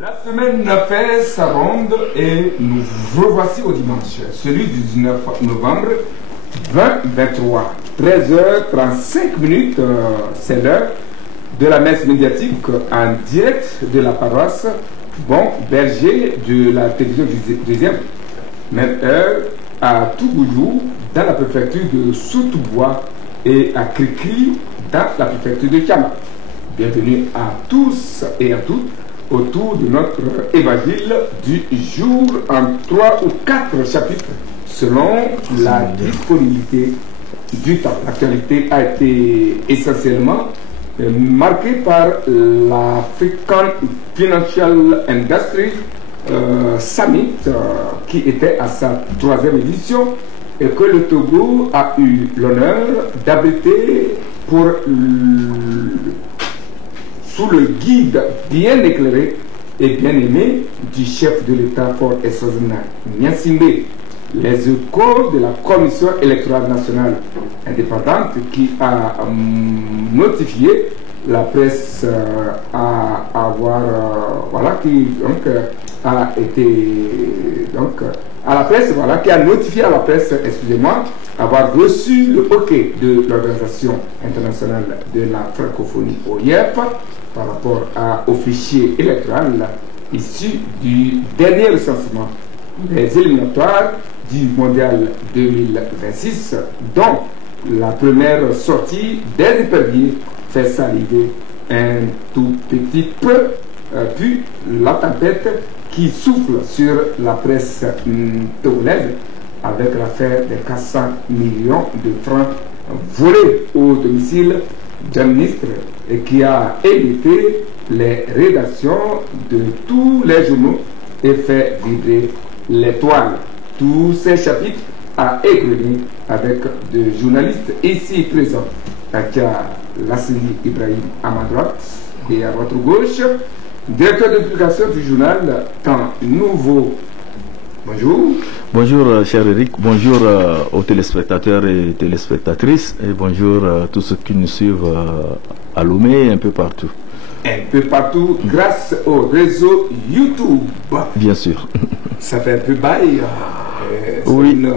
La semaine fait sa ronde et nous revoici au dimanche, celui du 19 novembre 2023. 13h35, c'est l'heure de la messe médiatique en direct de la paroisse Bon Berger de la télévision deuxième. Même heure à Tougoujou dans la préfecture de Soutoubois et à Cricri dans la préfecture de Kiama. Bienvenue à tous et à toutes autour de notre évangile du jour en 3 ou 4 chapitres selon la disponibilité du temps. L'actualité a été essentiellement marquée par l'African Financial Industry Summit qui était à sa 3e édition et que le Togo a eu l'honneur d'abriter sous le guide bien éclairé et bien aimé du chef de l'État fort extraordinaire Gnassingbé. Les échos de la Commission électorale nationale indépendante qui a notifié la presse qui a notifié à la presse, avoir reçu le OK de l'Organisation internationale de la francophonie OIF par rapport au fichier électoral issu du dernier recensement des éliminatoires du mondial 2026, dont la première sortie des éperviers fait saliver un tout petit peu, puis la tempête qui souffle sur la presse togolaise avec l'affaire des 400 millions de francs volés au domicile d'un ministre et qui a évité les rédactions de tous les journaux et fait vibrer les toiles. Tous ces chapitres à égrener avec des journalistes ici présents. Akia Lassini Ibrahim à ma droite et à votre gauche, directeur de publication du journal Temps Nouveau. Bonjour. Bonjour cher Eric, bonjour aux téléspectateurs et téléspectatrices et bonjour à tous ceux qui nous suivent à Lomé et un peu partout. Un peu partout grâce au réseau YouTube. Bien sûr. Ça fait un peu bail. Oui. Une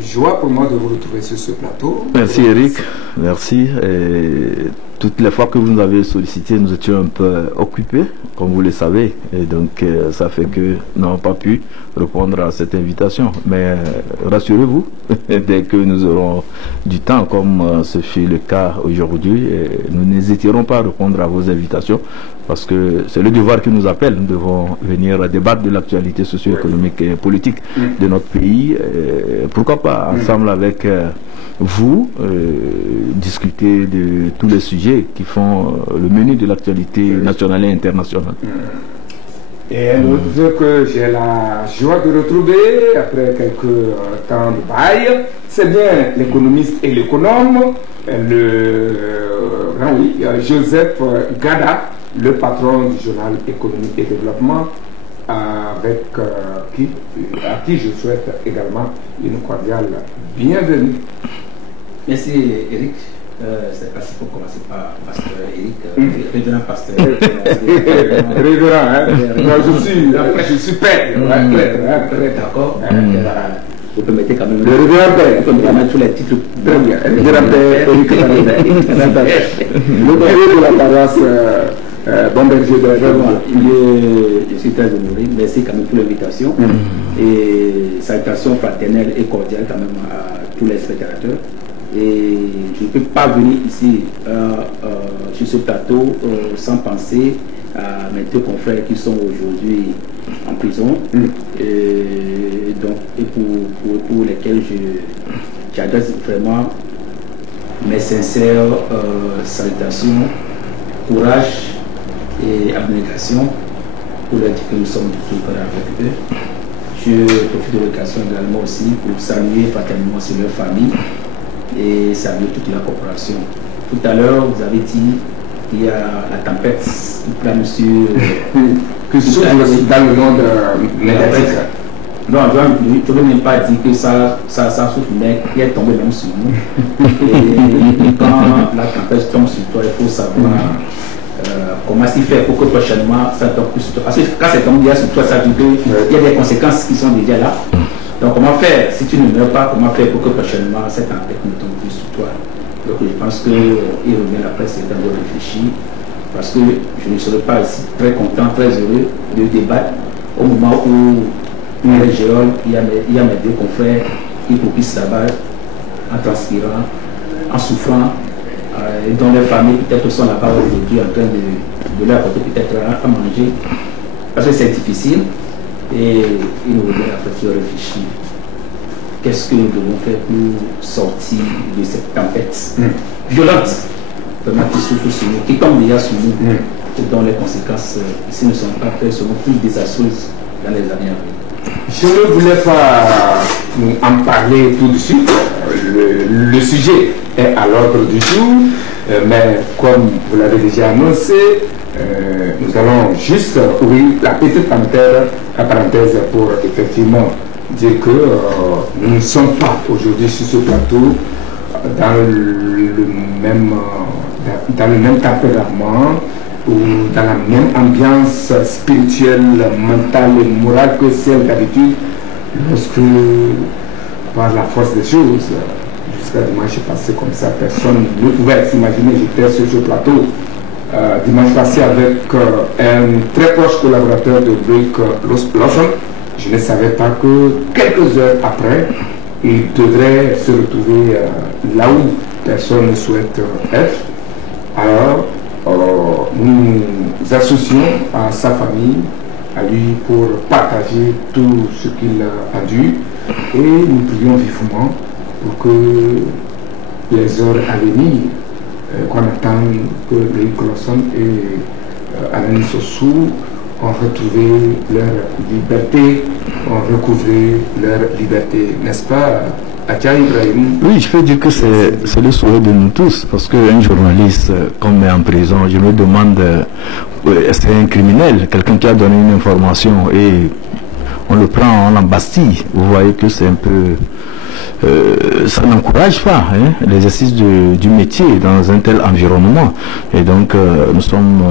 joie pour moi de vous retrouver sur ce plateau. Merci Eric, merci. Et toutes les fois que vous nous avez sollicité, nous étions un peu occupés, comme vous le savez. Et donc, ça fait que nous n'avons pas pu répondre à cette invitation. Mais rassurez-vous, dès que nous aurons du temps, comme ce fut le cas aujourd'hui, nous n'hésiterons pas à répondre à vos invitations, parce que c'est le devoir qui nous appelle. Nous devons venir débattre de l'actualité socio-économique et politique de notre pays. Pourquoi pas, ensemble avec vous, discuter de tous les sujets qui font le menu de l'actualité nationale et internationale. Et un autre que j'ai la joie de retrouver après quelques temps de bail, c'est bien l'économiste et l'économe, Joseph Gada, le patron du journal Économie et Développement, avec à qui je souhaite également une cordiale bienvenue. Merci Eric. C'est facile pour commencer par Pasteur Eric, révérend Pasteur. Révérend, hein? Je suis père. D'accord. Vous permettez quand même. Le révérend père. Vous pouvez mettre tous les titres. Très bien. Révérend père Eric. Le père de la paroisse Bon Berger de Je suis très honoré. Merci quand même pour l'invitation. Et salutations fraternelles et cordiales quand même à tous les spectateurs. Et je ne peux pas venir ici sur ce plateau sans penser à mes deux confrères qui sont aujourd'hui en prison et pour lesquels j'adresse vraiment mes sincères salutations, courage et abnégation pour leur dire que nous sommes toujours avec eux. Je profite de l'occasion également aussi pour saluer fraternellement sur leur famille et saluer toute la coopération. Tout à l'heure, vous avez dit qu'il y a la tempête qui plane sur dans le monde médiatique. Non, je ne veux même pas dire que ça souffle, mais il est tombé même sur nous. Et quand la tempête tombe sur toi, il faut savoir comment s'y faire pour que prochainement ça tombe plus sur toi. Parce que quand c'est tombé sur toi, ça veut dire qu'il y a des conséquences qui sont déjà là. Donc comment faire, si tu ne meurs pas, comment faire pour que prochainement cette tempête ne tombe plus sur toi. Donc je pense qu'il revient après c'est temps de réfléchir, parce que je ne serais pas aussi très content, très heureux de débattre au moment où les géologues, il y a mes deux confrères qui pourrissent là-bas en transpirant, en souffrant, et dont les familles peut-être sont là-bas aujourd'hui en train de leur apporter peut-être à manger, parce que c'est difficile. Et il nous revient après de réfléchir. Qu'est-ce que nous devons faire pour sortir de cette tempête violente, vraiment qui souffle sur nous, qui tombe déjà sur nous, et dont les conséquences, si ne sont pas faites, seront plus désastreuses dans les années à venir. Je ne voulais pas en parler tout de suite. Le sujet est à l'ordre du jour, mais comme vous l'avez déjà annoncé, nous allons juste ouvrir la petite parenthèse pour effectivement dire que nous ne sommes pas aujourd'hui sur ce plateau dans le même tempérament ou dans la même ambiance spirituelle, mentale et morale que celle d'habitude, lorsque par la force des choses, jusqu'à dimanche passé comme ça, personne ne pouvait s'imaginer j'étais sur ce plateau. Dimanche passé avec un très proche collaborateur de Brick Lawson. Je ne savais pas que quelques heures après, il devrait se retrouver là où personne ne souhaite être. Alors, nous associons à sa famille, à lui, pour partager tout ce qu'il a dû. Et nous prions vivement pour que les heures à venir, qu'on attend que Brick Lawson et Alain Sossou ont retrouvé leur liberté, ont recouvré leur liberté, n'est-ce pas, Atia Ibrahim? Oui, je peux dire que c'est le souhait de nous tous, parce qu'un journaliste, comme est en prison, je me demande, est-ce un criminel, quelqu'un qui a donné une information et on le prend, on l'embastille. Vous voyez que c'est un peu... ça n'encourage pas l'exercice du métier dans un tel environnement. Et donc nous sommes,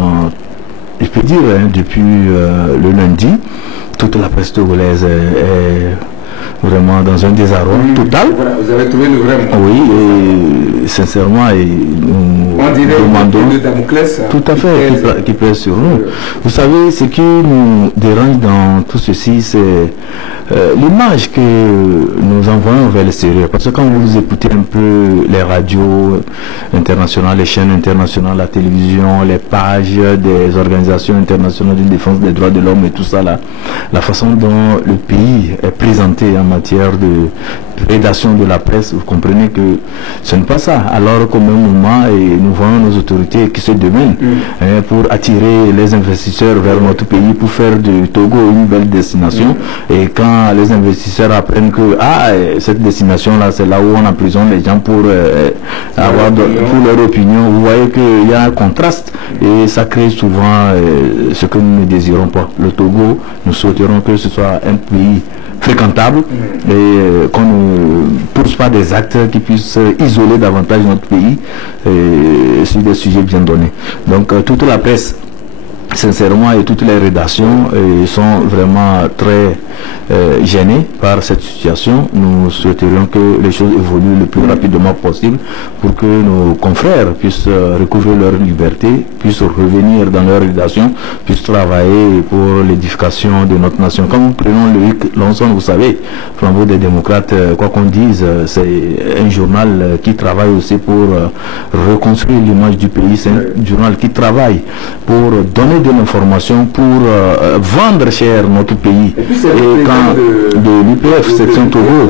je peux dire, depuis le lundi, toute la presse togolaise est vraiment dans un désarroi total. Voilà, vous avez trouvé le vrai mot. Oui, et sincèrement, nous demandons de Damoclès, tout à fait qui pèse sur nous. Vous savez, ce qui nous dérange dans tout ceci, c'est l'image que nous envoyons vers l'extérieur. Parce que quand vous écoutez un peu les radios internationales, les chaînes internationales, la télévision, les pages des organisations internationales de défense des droits de l'homme et tout ça là, la façon dont le pays est présenté en matière de prédation de la presse, vous comprenez que ce n'est pas ça. Alors qu'au même moment, nous voyons nos autorités qui se demandent pour attirer les investisseurs vers notre pays, pour faire du Togo une belle destination. Et quand les investisseurs apprennent que cette destination-là, c'est là où on emprisonne les gens pour avoir pour leur opinion, vous voyez qu'il y a un contraste et ça crée souvent ce que nous ne désirons pas. Le Togo, nous souhaiterons que ce soit un pays fréquentable et qu'on ne pose pas des actes qui puissent isoler davantage notre pays sur des sujets bien donnés. Donc toute la presse, sincèrement, et toutes les rédactions sont vraiment très gênées par cette situation. Nous souhaiterions que les choses évoluent le plus rapidement possible pour que nos confrères puissent recouvrer leur liberté, puissent revenir dans leur rédaction, puissent travailler pour l'édification de notre nation. Quand nous prenons Loïc Lawson, vous savez, flambeau des démocrates, quoi qu'on dise, c'est un journal qui travaille aussi pour reconstruire l'image du pays. C'est un journal qui travaille pour donner de l'information, pour vendre cher notre pays. Et quand de l'UPF, section Togo,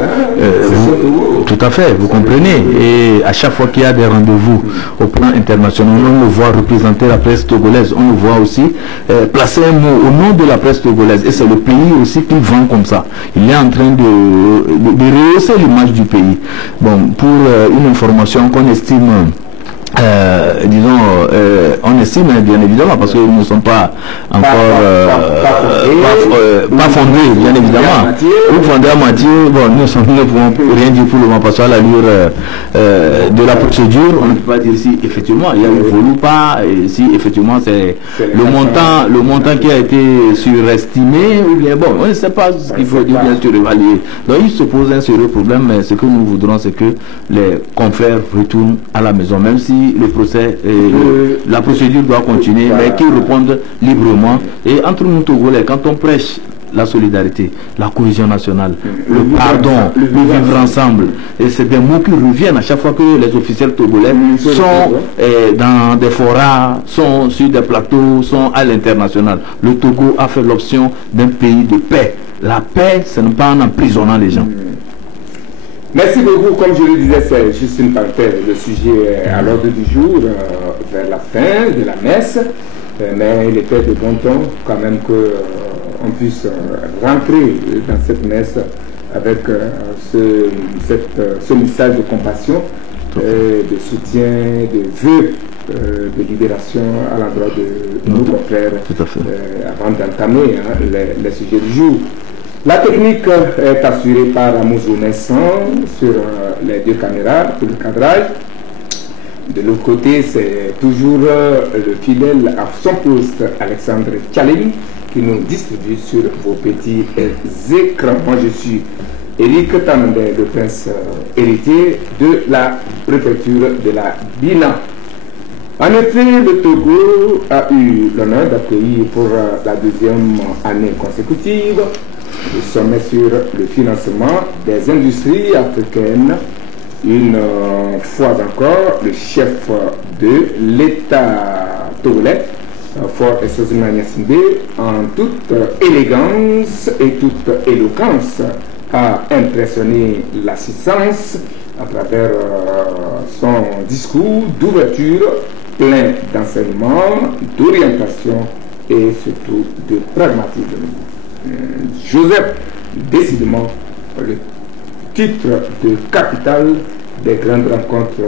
tout à fait, vous comprenez. Et à chaque fois qu'il y a des rendez-vous au plan international, on le voit représenter la presse togolaise, on le voit aussi placer un mot au nom de la presse togolaise. Et c'est le pays aussi qu'il vend comme ça. Il est en train de rehausser l'image du pays. Bon, pour une information qu'on estime on estime bien évidemment, parce que nous ne sommes pas encore pas fondés, bien évidemment. Ou fondés à moitié, bon, nous ne pouvons rien dire pour le moment, parce qu'à l'allure de la procédure, on ne peut pas dire si effectivement il y a eu vol ou pas, et si effectivement c'est le montant qui a été surestimé, ou bien bon, on ne sait pas ce qu'il faut dire, bien sûr, évaluer. Donc il se pose un sérieux problème, mais ce que nous voudrons, c'est que les confrères retournent à la maison, même si le procès, la procédure doit continuer, mais qu'ils répondent librement. Et entre nous Togolais, quand on prêche la solidarité, la cohésion nationale, le pardon, le vivre ensemble, et c'est des mots qui reviennent à chaque fois que les officiels togolais sont dans des forats, sont sur des plateaux, sont à l'international. Le Togo a fait l'option d'un pays de paix. La paix, ce n'est pas en emprisonnant les gens. Merci beaucoup. Comme je le disais, c'est juste une parenthèse. Le sujet est à l'ordre du jour, vers la fin de la messe. Mais il était de bon ton quand même qu'on puisse rentrer dans cette messe avec ce message de compassion, de soutien, de vœux de libération à l'endroit de nos confrères avant d'entamer les sujets du jour. La technique est assurée par Amouzou Nessan sur les deux caméras pour le cadrage. De l'autre côté, c'est toujours le fidèle à son poste, Alexandre Tchalemi, qui nous distribue sur vos petits écrans. Moi, je suis Eric Tamandé, le prince héritier de la préfecture de la Bina. En effet, le Togo a eu l'honneur d'accueillir pour la deuxième année consécutive le sommet sur le financement des industries africaines. Une fois encore, le chef de l'État togolais, Faure Essozina-Gnassingbé, en toute élégance et toute éloquence, a impressionné l'assistance à travers son discours d'ouverture plein d'enseignements, d'orientation et surtout de pragmatisme. Joseph, décidément, le titre de capitale des grandes rencontres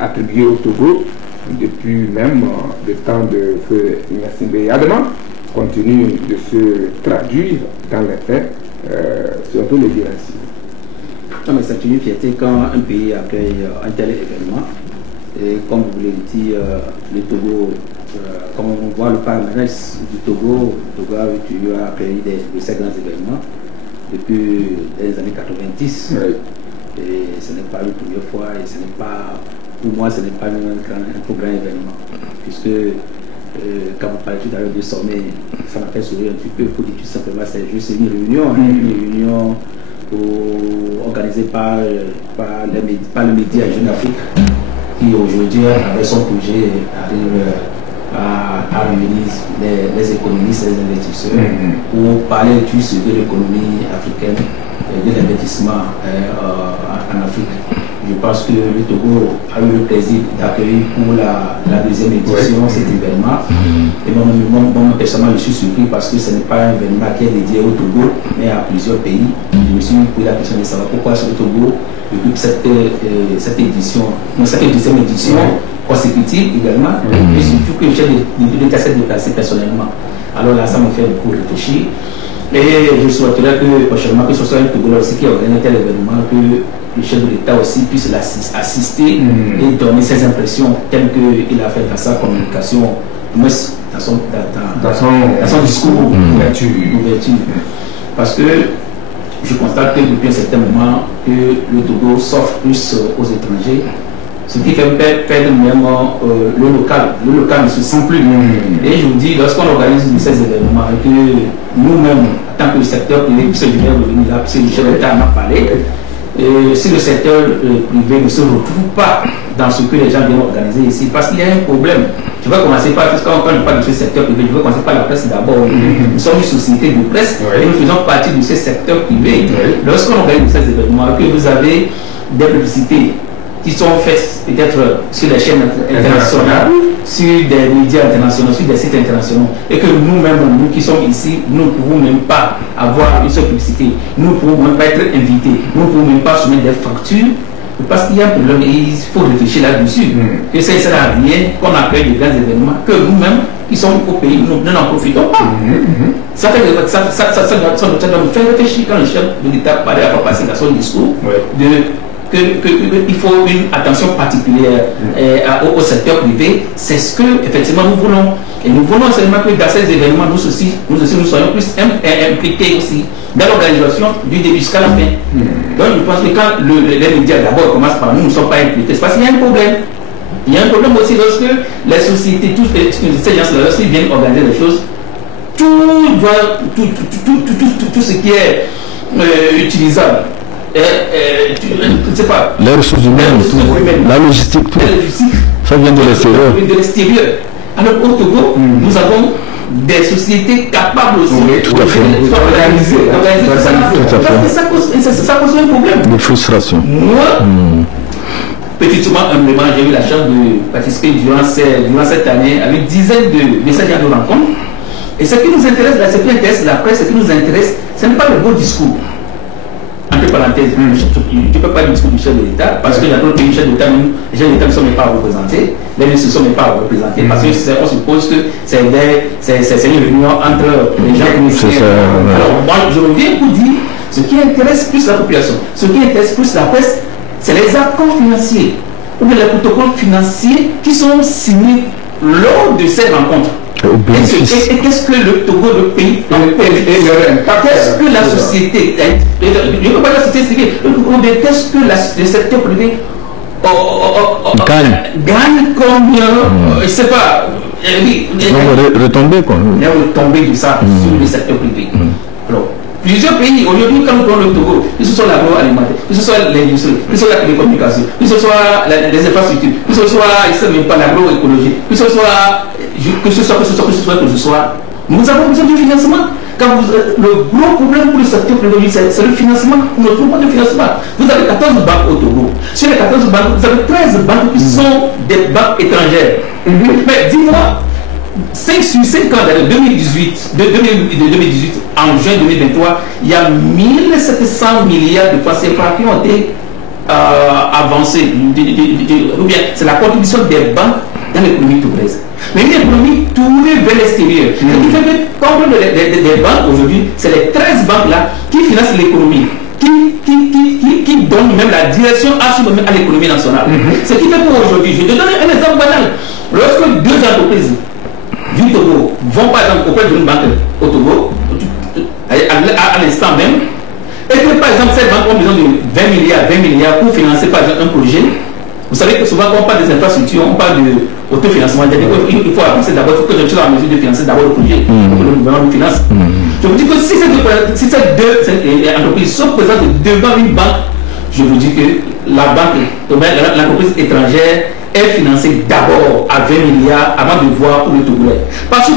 attribuées au Togo depuis même le temps de feu Gnassingbé Adama continue de se traduire dans les faits, surtout les dire ainsi. Non, mais c'est une fierté quand un pays accueille un tel événement. Et comme vous l'avez dit, le Togo, comme on voit le palmarès du Togo, le Togo a accueilli de ces grands événements depuis les années 90. Oui. Et ce n'est pas la première fois, et ce n'est pas, pour moi, ce n'est pas un trop grand événement. Puisque quand vous parlez tout à l'heure de sommet, ça m'a fait sourire un petit peu. Il faut dire tout simplement, c'est juste une réunion, une réunion organisée par le média Jeune Afrique, qui aujourd'hui, avec son projet, arrive à réunir les économistes et les investisseurs pour parler du sujet de l'économie africaine et de l'investissement en Afrique. Je pense que le Togo a eu le plaisir d'accueillir pour la deuxième édition cet événement. Et moi, personnellement, je suis surpris parce que ce n'est pas un événement qui est dédié au Togo, mais à plusieurs pays. Je me suis posé la question de savoir pourquoi sur le Togo, depuis cette édition, cette deuxième édition consécutive également, et surtout que j'ai des cassettes déplacées personnellement. Alors là, ça me fait beaucoup réfléchir. Et je souhaiterais que prochainement, que ce soit un Togolais aussi qui organise tel événement, que le chef de l'État aussi puisse assister et donner ses impressions telles qu'il a fait dans sa communication, dans son discours d'ouverture. Parce que je constate que depuis un certain moment que le Togo s'offre plus aux étrangers, ce qui fait perdre même le local. Le local ne se sent plus. Et je vous dis, lorsqu'on organise ces événements, et que nous-mêmes, en tant que secteur privé, puisque je viens de venir là, puisque le chef d'État en a parlé, et si le secteur privé ne se retrouve pas dans ce que les gens viennent organiser ici, parce qu'il y a un problème. Je vais commencer par, parce qu'on parle de ce secteur privé, je vais commencer par la presse d'abord. Nous sommes une société de presse et nous faisons partie de ce secteur privé. Lorsqu'on organise ces événements, que vous avez des publicités qui sont faites peut-être sur les chaînes internationales, sur des médias internationaux, sur des sites internationaux, et que nous-mêmes, nous qui sommes ici, nous ne pouvons même pas avoir une seule publicité, nous ne pouvons même pas être invités, nous ne pouvons même pas soumettre des factures Parce qu'il y a un problème et il faut réfléchir là-dessus. Que ça ne sert à rien qu'on accueille des grands événements, que nous-mêmes, qui sommes au pays, nous n'en profitons pas. Ça doit nous faire réfléchir quand le chef de l'État parlait à passer dans son discours qu'il faut une attention particulière au secteur privé. C'est ce que effectivement nous voulons. Et nous voulons seulement que dans ces événements, nous aussi nous soyons plus impliqués aussi dans l'organisation du début jusqu'à la fin. Donc je pense que quand les médias d'abord commencent par nous ne sont pas impliqués, c'est parce qu'il y a un problème. Il y a un problème aussi lorsque les sociétés, ces gens-là, lorsqu'ils viennent organiser les choses, tout ce qui est utilisable, je ne sais pas, les ressources humaines, la logistique, tout, ça vient de l'extérieur. Alors au Togo, nous avons des sociétés capables aussi d'organiser. Ça cause un problème. De frustration. Moi, petitement, humblement, j'ai eu la chance de participer durant cette année avec dizaines de messages de rencontres. Et ce qui nous intéresse, ce qui intéresse la presse, ce qui nous intéresse, ce n'est pas le beau discours. Entre parenthèses, tu ne peux pas dire discours du chef de l'État, parce qu'il y a d'autres pays, les chefs de l'État ne sont même pas représentés, les ministres ne sont même pas représentés, parce qu'on suppose que c'est une réunion entre les gens qui nous. Alors, moi, je reviens pour dire ce qui intéresse plus la population, ce qui intéresse plus la presse, c'est les accords financiers, ou bien les protocoles financiers qui sont signés lors de ces rencontres. Et qu'est-ce que le Togo, le pays, qu'est-ce que la société, je ne veux pas dire la société civile, qu'est-ce que le secteur privé gagne comme, je ne sais pas, retomber quoi. Retomber de ça sur le secteur privé. Alors, plusieurs pays, aujourd'hui, quand nous prenons le Togo, que ce soit l'agroalimentaire, que ce soit l'industrie, que ce soit la télécommunication, que ce soit les infrastructures, que ce soit, même pas l'agroécologie, que ce soit, nous avons besoin du financement. Le gros problème pour le secteur privé, c'est le financement. Nous ne trouvons pas de financement. Vous avez 14 banques au Togo. Sur les 14 banques, vous avez 13 banques qui sont des banques étrangères. Mais dis-moi, 5 sur 5 ans de 2018, en juin 2023, il y a 1700 milliards de francs CFA qui ont été avancés. Ou bien c'est la contribution des banques dans l'économie togolaise. Mais une économie tournée vers l'extérieur. Ce qui fait que, comme des banques aujourd'hui, c'est les 13 banques-là qui financent l'économie, qui donnent même la direction à l'économie nationale. Ce qui fait qu'aujourd'hui, je vais te donner un exemple banal. Lorsque deux entreprises du Togo vont par exemple auprès d'une banque au Togo, à l'instant même, et que par exemple cette banque a besoin de 20 milliards pour financer par exemple un projet. Vous savez que souvent quand on parle des infrastructures, on parle de autofinancement. Il faut avancer d'abord, il faut que je sois en mesure de financer d'abord le projet pour que le gouvernement nous finance. Je vous dis que si ces deux entreprises sont présentes devant une banque, je vous dis que l'entreprise étrangère est financée d'abord à 20 milliards avant de voir pour le Togolais. Parce que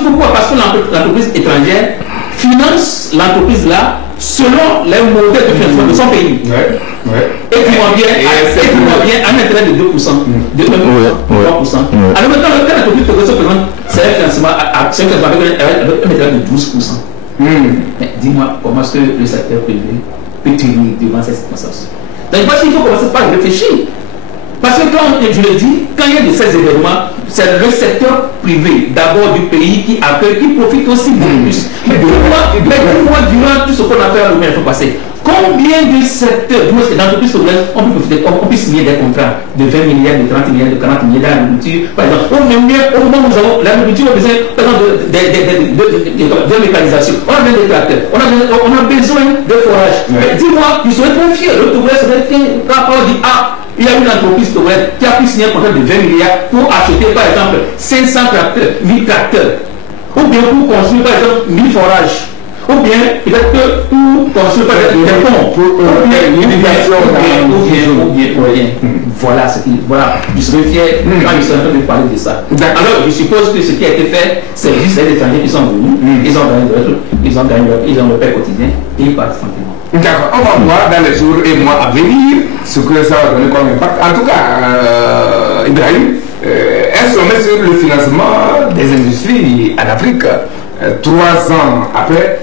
l'entreprise étrangère finance l'entreprise là selon les modèles de financement de son pays. Et qui vient à un intérêt de 2%, de 1%, 3%. Alors maintenant, quand l'entreprise se présente, c'est un financement avec un intérêt de 12%. Mais dis-moi, comment est-ce que le secteur privé peut tenir devant ces circonstances? Donc, parce qu'il faut commencer par réfléchir. Parce que quand je le dis, quand il y a de ces événements, c'est le secteur privé d'abord du pays qui accueille, qui profite aussi beaucoup plus. Mais dis-moi, durant tout ce qu'on a fait à l'Ouest passé, combien de secteurs, d'entreprises togolaises on peut signer des contrats de 20 milliards, de 30 milliards, de 40 milliards d'agriculture, par exemple. Au moment où nous avons l'agriculture, on a besoin par exemple de mécanisation, on a besoin de tracteurs, on a besoin de forage. Dis-moi, je serais trop fier, le Togolais serait fier quand on dit il y a une entreprise togolaise qui a pu signer un contrat de 20 milliards pour acheter par exemple 500 tracteurs, 1000 tracteurs, ou bien pour construire par exemple 1000 forages, ou bien peut-être que pour construire par exemple des ponts, ou bien voilà ce qui, voilà, je serais fier quand je serai en train de parler de ça. Alors je suppose que ce qui a été fait, c'est juste les étrangers qui sont venus, ils ont gagné leur paix quotidien et ils partent tranquillement. D'accord, on va voir dans les jours et mois à venir ce que ça va donner comme impact. En tout cas, Ibrahim, un sommet sur le financement des industries en Afrique 3 ans après,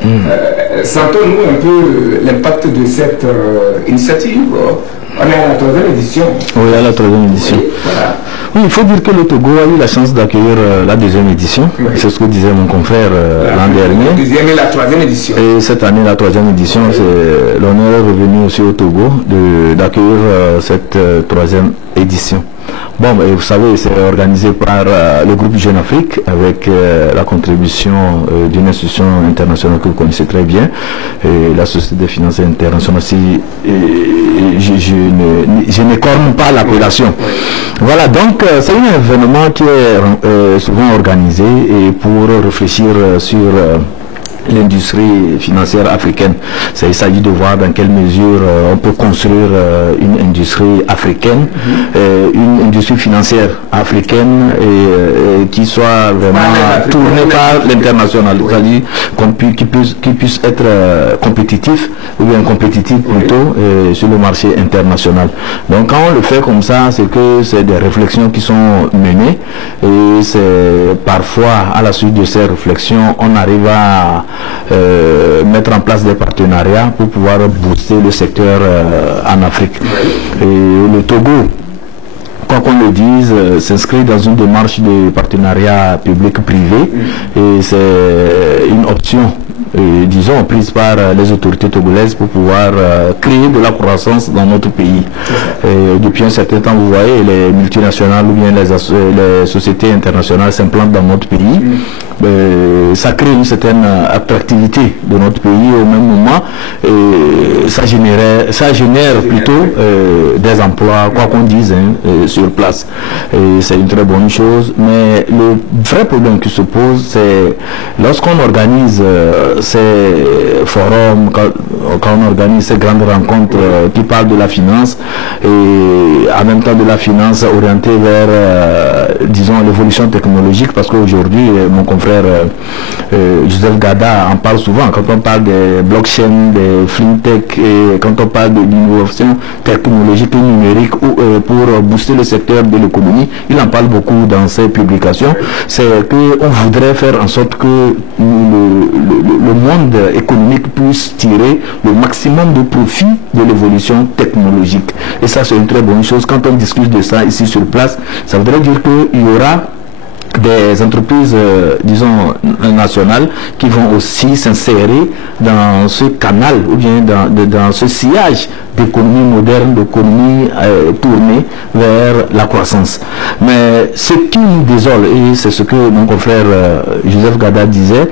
sentons-nous un peu l'impact de cette initiative. On est à la 3e édition. Oui, à la 3e édition. Oui, voilà. Oui, il faut dire que le Togo a eu la chance d'accueillir la 2e édition. Oui. C'est ce que disait mon confrère l'an dernier. La 2e et la 3e édition. Et cette année, la 3e édition, l'honneur est revenu aussi au Togo d'accueillir cette 3e édition. Bon, et vous savez, c'est organisé par le groupe Jeune Afrique avec la contribution d'une institution internationale que vous connaissez très bien, la Société des finances internationales. Si je n'écorne pas l'appellation. Voilà, donc c'est un événement qui est souvent organisé et pour réfléchir sur l'industrie financière africaine. Il s'agit de voir dans quelle mesure on peut construire une industrie africaine, une industrie financière africaine et qui soit vraiment tournée par l'international, c'est-à-dire qui puisse être compétitif ou bien compétitif plutôt sur le marché international. Donc quand on le fait comme ça, c'est que c'est des réflexions qui sont menées et c'est parfois à la suite de ces réflexions, on arrive à mettre en place des partenariats pour pouvoir booster le secteur en Afrique. Et le Togo, quoi qu'on le dise, s'inscrit dans une démarche de partenariat public-privé et c'est une option, disons, prise par les autorités togolaises pour pouvoir créer de la croissance dans notre pays. Et depuis un certain temps, vous voyez, les multinationales ou bien les sociétés internationales s'implantent dans notre pays. Ça crée une certaine attractivité de notre pays au même moment et ça génère plutôt des emplois, quoi qu'on dise, sur place. Et c'est une très bonne chose, mais le vrai problème qui se pose, c'est lorsqu'on organise ces forums, quand on organise ces grandes rencontres qui parlent de la finance et en même temps de la finance orientée vers, disons, l'évolution technologique, parce qu'aujourd'hui, mon confrère Joseph Gada en parle souvent, quand on parle des blockchain, des fintech et quand on parle de l'innovation technologique et numérique pour booster le secteur de l'économie, il en parle beaucoup dans ses publications. C'est qu'on voudrait faire en sorte que le monde économique puisse tirer le maximum de profit de l'évolution technologique. Et ça, c'est une très bonne chose. Quand on discute de ça ici sur place, ça voudrait dire qu'il y aura des entreprises, disons, nationales qui vont aussi s'insérer dans ce canal ou bien dans ce sillage d'économie moderne, d'économie tournée vers la croissance. Mais ce qui nous désole, et c'est ce que mon confrère Joseph Gada disait,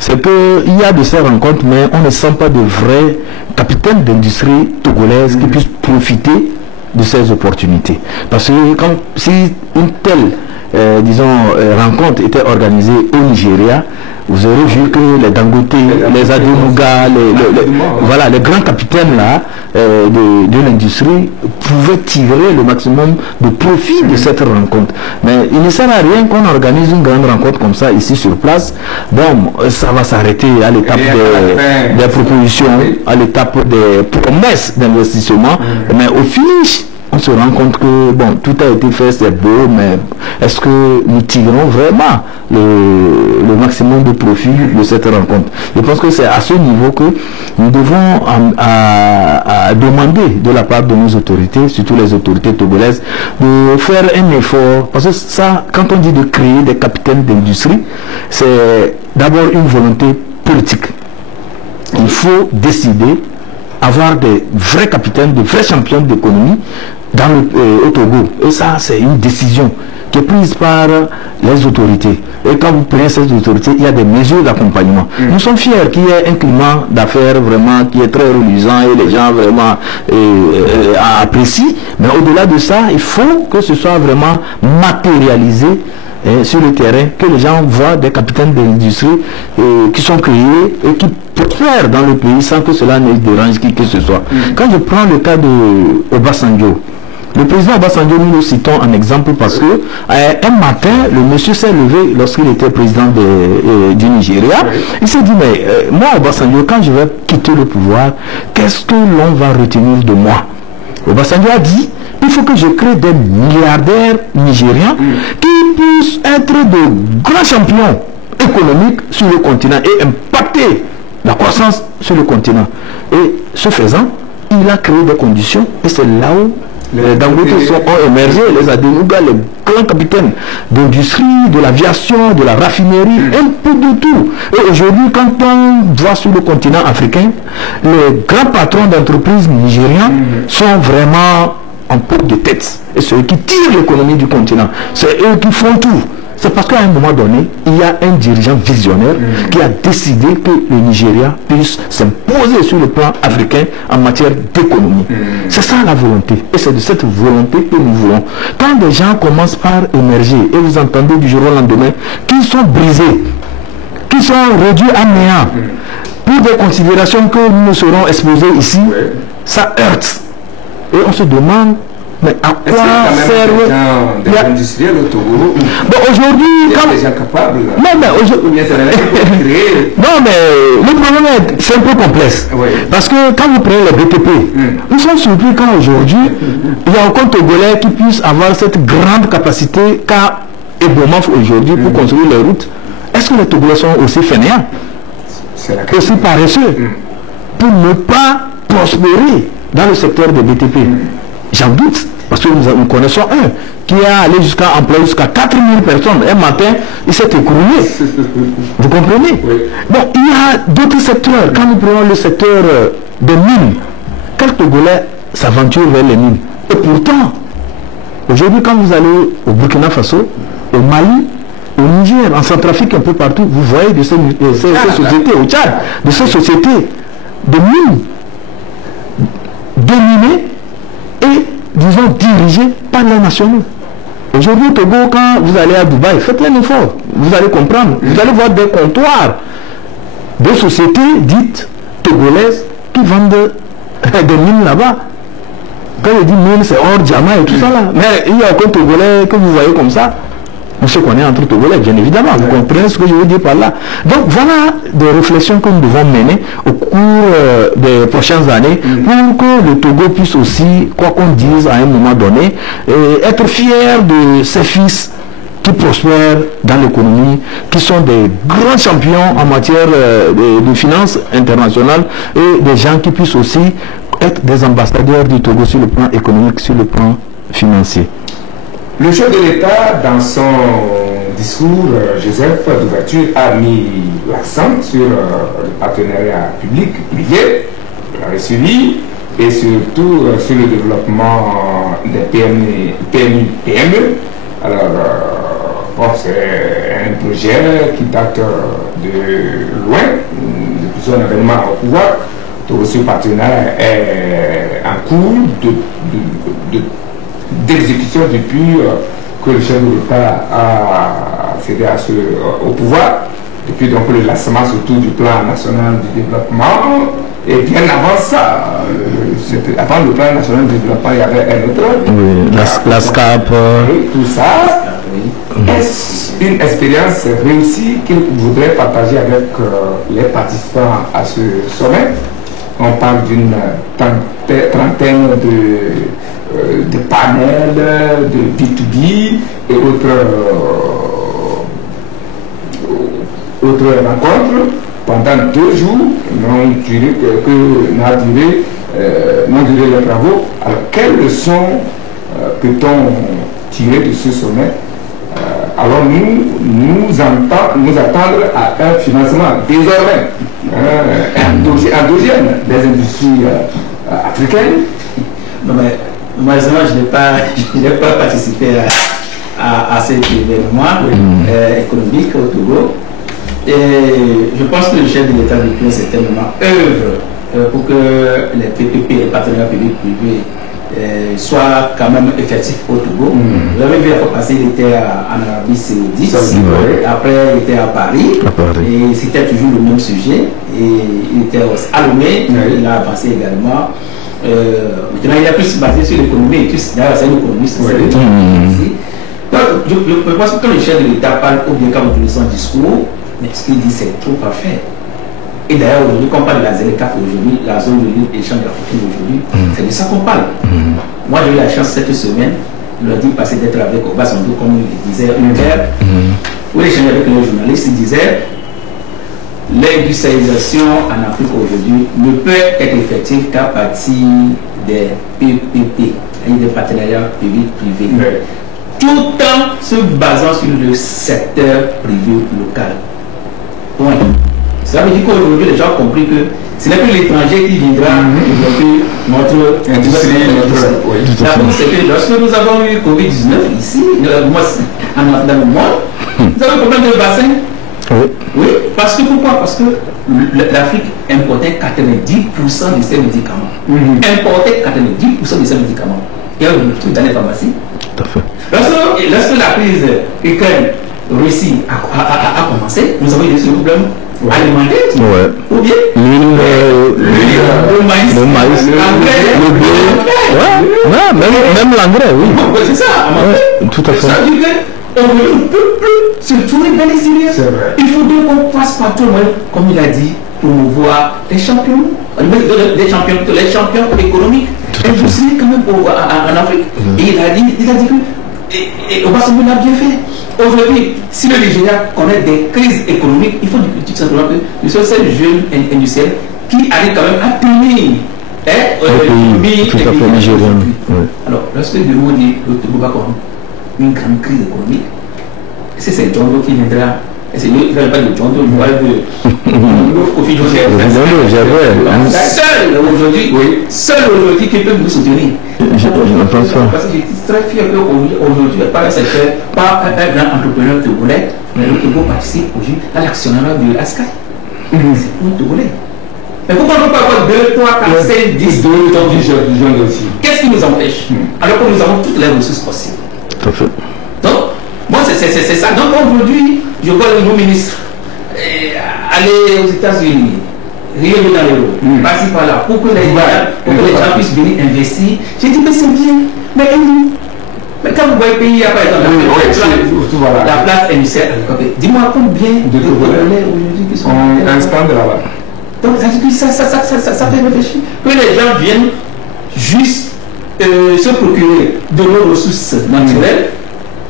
c'est qu'il y a de ces rencontres, mais on ne sent pas de vrais capitaines d'industrie togolaise qui puissent profiter de ces opportunités. Parce que si une telle rencontre était organisée au Nigeria, vous aurez vu que les Dangote, les Adenuga, voilà, les grands capitaines là de l'industrie pouvaient tirer le maximum de profit de cette rencontre. Mais il ne sert à rien qu'on organise une grande rencontre comme ça ici sur place. Bon, ça va s'arrêter à l'étape des propositions, à l'étape des promesses d'investissement, mais au finish, on se rend compte que bon, tout a été fait, c'est beau, mais est-ce que nous tirons vraiment le maximum de profit de cette rencontre? Je pense que c'est à ce niveau que nous devons demander de la part de nos autorités, surtout les autorités togolaises, de faire un effort. Parce que ça, quand on dit de créer des capitaines d'industrie, c'est d'abord une volonté politique. Il faut décider, avoir des vrais capitaines, de vrais champions d'économie au Togo. Et ça, c'est une décision qui est prise par les autorités. Et quand vous prenez ces autorités, il y a des mesures d'accompagnement. Nous sommes fiers qu'il y ait un climat d'affaires vraiment qui est très reluisant et les gens vraiment apprécient. Mais au-delà de ça, il faut que ce soit vraiment matérialisé sur le terrain, que les gens voient des capitaines de l'industrie qui sont créés et qui prospèrent dans le pays sans que cela ne dérange qui que ce soit. Quand je prends le cas de Obasanjo, le président Obasanjo, nous le citons en exemple parce que un matin, le monsieur s'est levé lorsqu'il était président du Nigeria. Il s'est dit, mais moi Obasanjo, quand je vais quitter le pouvoir, qu'est-ce que l'on va retenir de moi? Obasanjo a dit, il faut que je crée des milliardaires nigériens qui puissent être de grands champions économique sur le continent et impacter la croissance sur le continent. Et ce faisant, il a créé des conditions et c'est là où les Dangote ont émergé, les Adenuga, les grands capitaines d'industrie, de l'aviation, de la raffinerie, un peu de tout. Et aujourd'hui, quand on voit sur le continent africain, les grands patrons d'entreprises nigériens sont vraiment en peau de tête. Et c'est eux qui tirent l'économie du continent. C'est eux qui font tout. C'est parce qu'à un moment donné, il y a un dirigeant visionnaire qui a décidé que le Nigeria puisse s'imposer sur le plan africain en matière d'économie. C'est ça la volonté. Et c'est de cette volonté que nous voulons. Quand des gens commencent par émerger, et vous entendez du jour au lendemain, qu'ils sont brisés, qu'ils sont réduits à néant, pour des considérations que nous serons exposés ici, ça heurte. Et on se demande, mais à quoi sert des industriels au Togo? Bon, aujourd'hui, quand des gens capables. Non, mais aujourd'hui. Non, mais le problème c'est un peu complexe. Oui. Parce que quand vous prenez les BTP, nous sommes surpris quand aujourd'hui, il n'y a aucun Togolais qui puisse avoir cette grande capacité qu'a Ebomaf aujourd'hui pour construire les routes. Est-ce que les Togolais sont aussi fainéants, aussi paresseux, pour ne pas prospérer dans le secteur des BTP? J'en doute, parce que nous connaissons un qui est allé jusqu'à employer jusqu'à 4000 personnes. Un matin, il s'est écroulé. Vous comprenez? Oui. Bon, il y a d'autres secteurs. Quand nous prenons le secteur des mines, quel Togolais s'aventure vers les mines? Et pourtant, aujourd'hui, quand vous allez au Burkina Faso, au Mali, au Niger, en Centrafrique, un peu partout, vous voyez de ces sociétés, au Tchad, de ces sociétés de mines dominées et, disons, dirigés par les nationaux. Aujourd'hui, au Togo, quand vous allez à Dubaï, faites un effort. Vous allez comprendre. Vous allez voir des comptoirs de sociétés dites togolaises qui vendent des mines là-bas. Quand je dis mine, c'est or, diamant et tout ça là. Mais il y a aucun Togolais que vous voyez comme ça. On se connaît entre Togolais, bien évidemment. Vous comprenez ce que je veux dire par là. Donc voilà des réflexions que nous devons mener au cours des prochaines années pour que le Togo puisse aussi, quoi qu'on dise à un moment donné, être fier de ses fils qui prospèrent dans l'économie, qui sont des grands champions en matière de finances internationales et des gens qui puissent aussi être des ambassadeurs du Togo sur le plan économique, sur le plan financier. Le chef de l'État, dans son discours, Joseph d'ouverture, a mis l'accent sur le partenariat public-privé, la suivi, et surtout sur le développement des PME. Alors, bon, c'est un projet qui date de loin, depuis son avènement au pouvoir. Donc, ce partenariat est en cours d'exécution depuis que le chef de l'État a cédé au pouvoir, depuis donc le lancement surtout du plan national du développement, et bien avant ça, avant le plan national du développement, il y avait un autre, la SCAP, tout ça. Est-ce une expérience réussie qu'il voudrait partager avec les participants à ce sommet? On parle d'une trentaine de panels, de B2B et autres rencontres pendant 2 jours, n'ont duré les travaux. Alors, quelles leçons peut-on tirer de ce sommet? Alors nous attendre à un financement désormais endogène des industries africaines. Non, mais malheureusement, je n'ai pas participé à cet événement économique au Togo. Et je pense que le chef de l'État depuis un certain moment œuvre pour que les PPP, les partenariats publics-privés, soient quand même effectifs au Togo. Vous avez vu, la fois passée, il était en Arabie Saoudite, après il était à Paris, et c'était toujours le même sujet. Et il était à Lomé, il a avancé également. Maintenant, il a plus basé sur l'économie, d'ailleurs, c'est une économiste. Donc, je pense que quand le chef de l'État parle, ou bien quand vous tenez son discours, mais ce qu'il dit, c'est trop parfait. Et d'ailleurs, aujourd'hui, quand on parle de la ZLECAF aujourd'hui, la zone de l'échange africaine aujourd'hui, c'est de ça qu'on parle. Moi, j'ai eu la chance cette semaine, lundi passé, d'être avec Obasanjo, comme il disait, où j'échangeais avec un journaliste, il disait l'industrialisation en Afrique aujourd'hui ne peut être effective qu'à partir des PPP, des partenariats publics-privés, tout en se basant sur le secteur privé local. Point. Ça veut dire qu'aujourd'hui, les gens ont compris que ce n'est plus l'étranger qui viendra développer notre industrie. La chose, c'est que lorsque nous avons eu Covid-19 ici, dans le monde, nous avons un problème de bassin. Oui, parce que pourquoi? Parce que l'Afrique importait 90% de ses médicaments. Importait 90% de ses médicaments. Il y a une truc dans les pharmacies. Tout à fait. Lorsque la crise Ukraine-Russie a commencé, nous avons eu ce problème alimentaire. Ou bien le maïs, le blé, même l'engrais, oui. C'est ça, tout à fait. Ça veut dire qu'on ne peut plus se tourner vers les Syriens. Il faut donc qu'on fasse partout, comme il a dit, promouvoir les champions, les champions économiques, industriels quand même en Afrique. Et il a dit que Obasanjo l'a bien fait. Aujourd'hui, si le Nigeria connaît des crises économiques, il faut tout simplement que nous sommes ces jeunes industriels qui arrivent quand même à tenir tout à fait nigérien. Alors, lorsque le mot dit le Togo va comme une grande crise économique, c'est Djondo qui viendra. C'est lui qui ne pas de Djondo, il parle de Kofi Djondo. Seul aujourd'hui qui peut nous soutenir. Je ne pense pas. Parce que je suis très fier qu'aujourd'hui, par un secteur, pas un grand entrepreneur togolais, mais le Togo participe aujourd'hui à l'actionnariat de l'ASCAI. C'est pour le Togolais. Mais pourquoi on ne peut pas avoir 2, 3, 4, 5, 10 de aussi. Qu'est-ce qui nous empêche? Alors que nous avons toutes les ressources possibles. Tout à fait. Donc, moi, c'est ça. Donc, aujourd'hui, je vois nos ministres aller aux États-Unis, Rio de Janeiro, passer par là, pour que les gens puissent venir investir. J'ai dit, mais c'est bien. Mais quand vous voyez le pays, par exemple, la place industrielle, dis-moi combien de Togolais aujourd'hui qui sont un stand là-bas. Donc, ça fait réfléchir. Que les gens viennent juste se procurer de nos ressources naturelles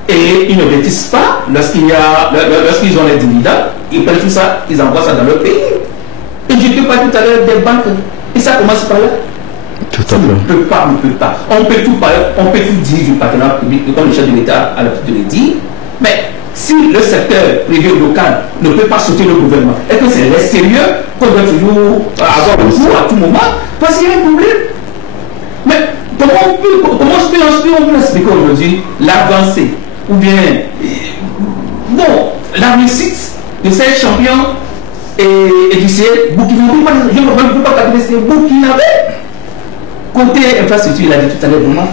et ils n'investissent pas lorsqu'ils ont les dividendes, ils prennent tout ça, ils envoient ça dans leur pays. Et je ne peux pas tout à l'heure des banques. Et ça commence par là. Tout à fait. On ne peut pas. On peut tout parler, on peut tout dire du partenariat public, comme le chef de l'État a l'habitude de le dire. Mais si le secteur privé local ne peut pas soutenir le gouvernement, et que c'est l'extérieur qu'on doit toujours avoir recours à tout moment, parce qu'il y a un problème. Mais comment on peut expliquer aujourd'hui l'avancée ou bien la réussite de ces champions et du ciel burkinabé? Je ne peux pas calculer, c'est burkinabé. Côté infrastructure, il a dit tout à l'heure, vraiment,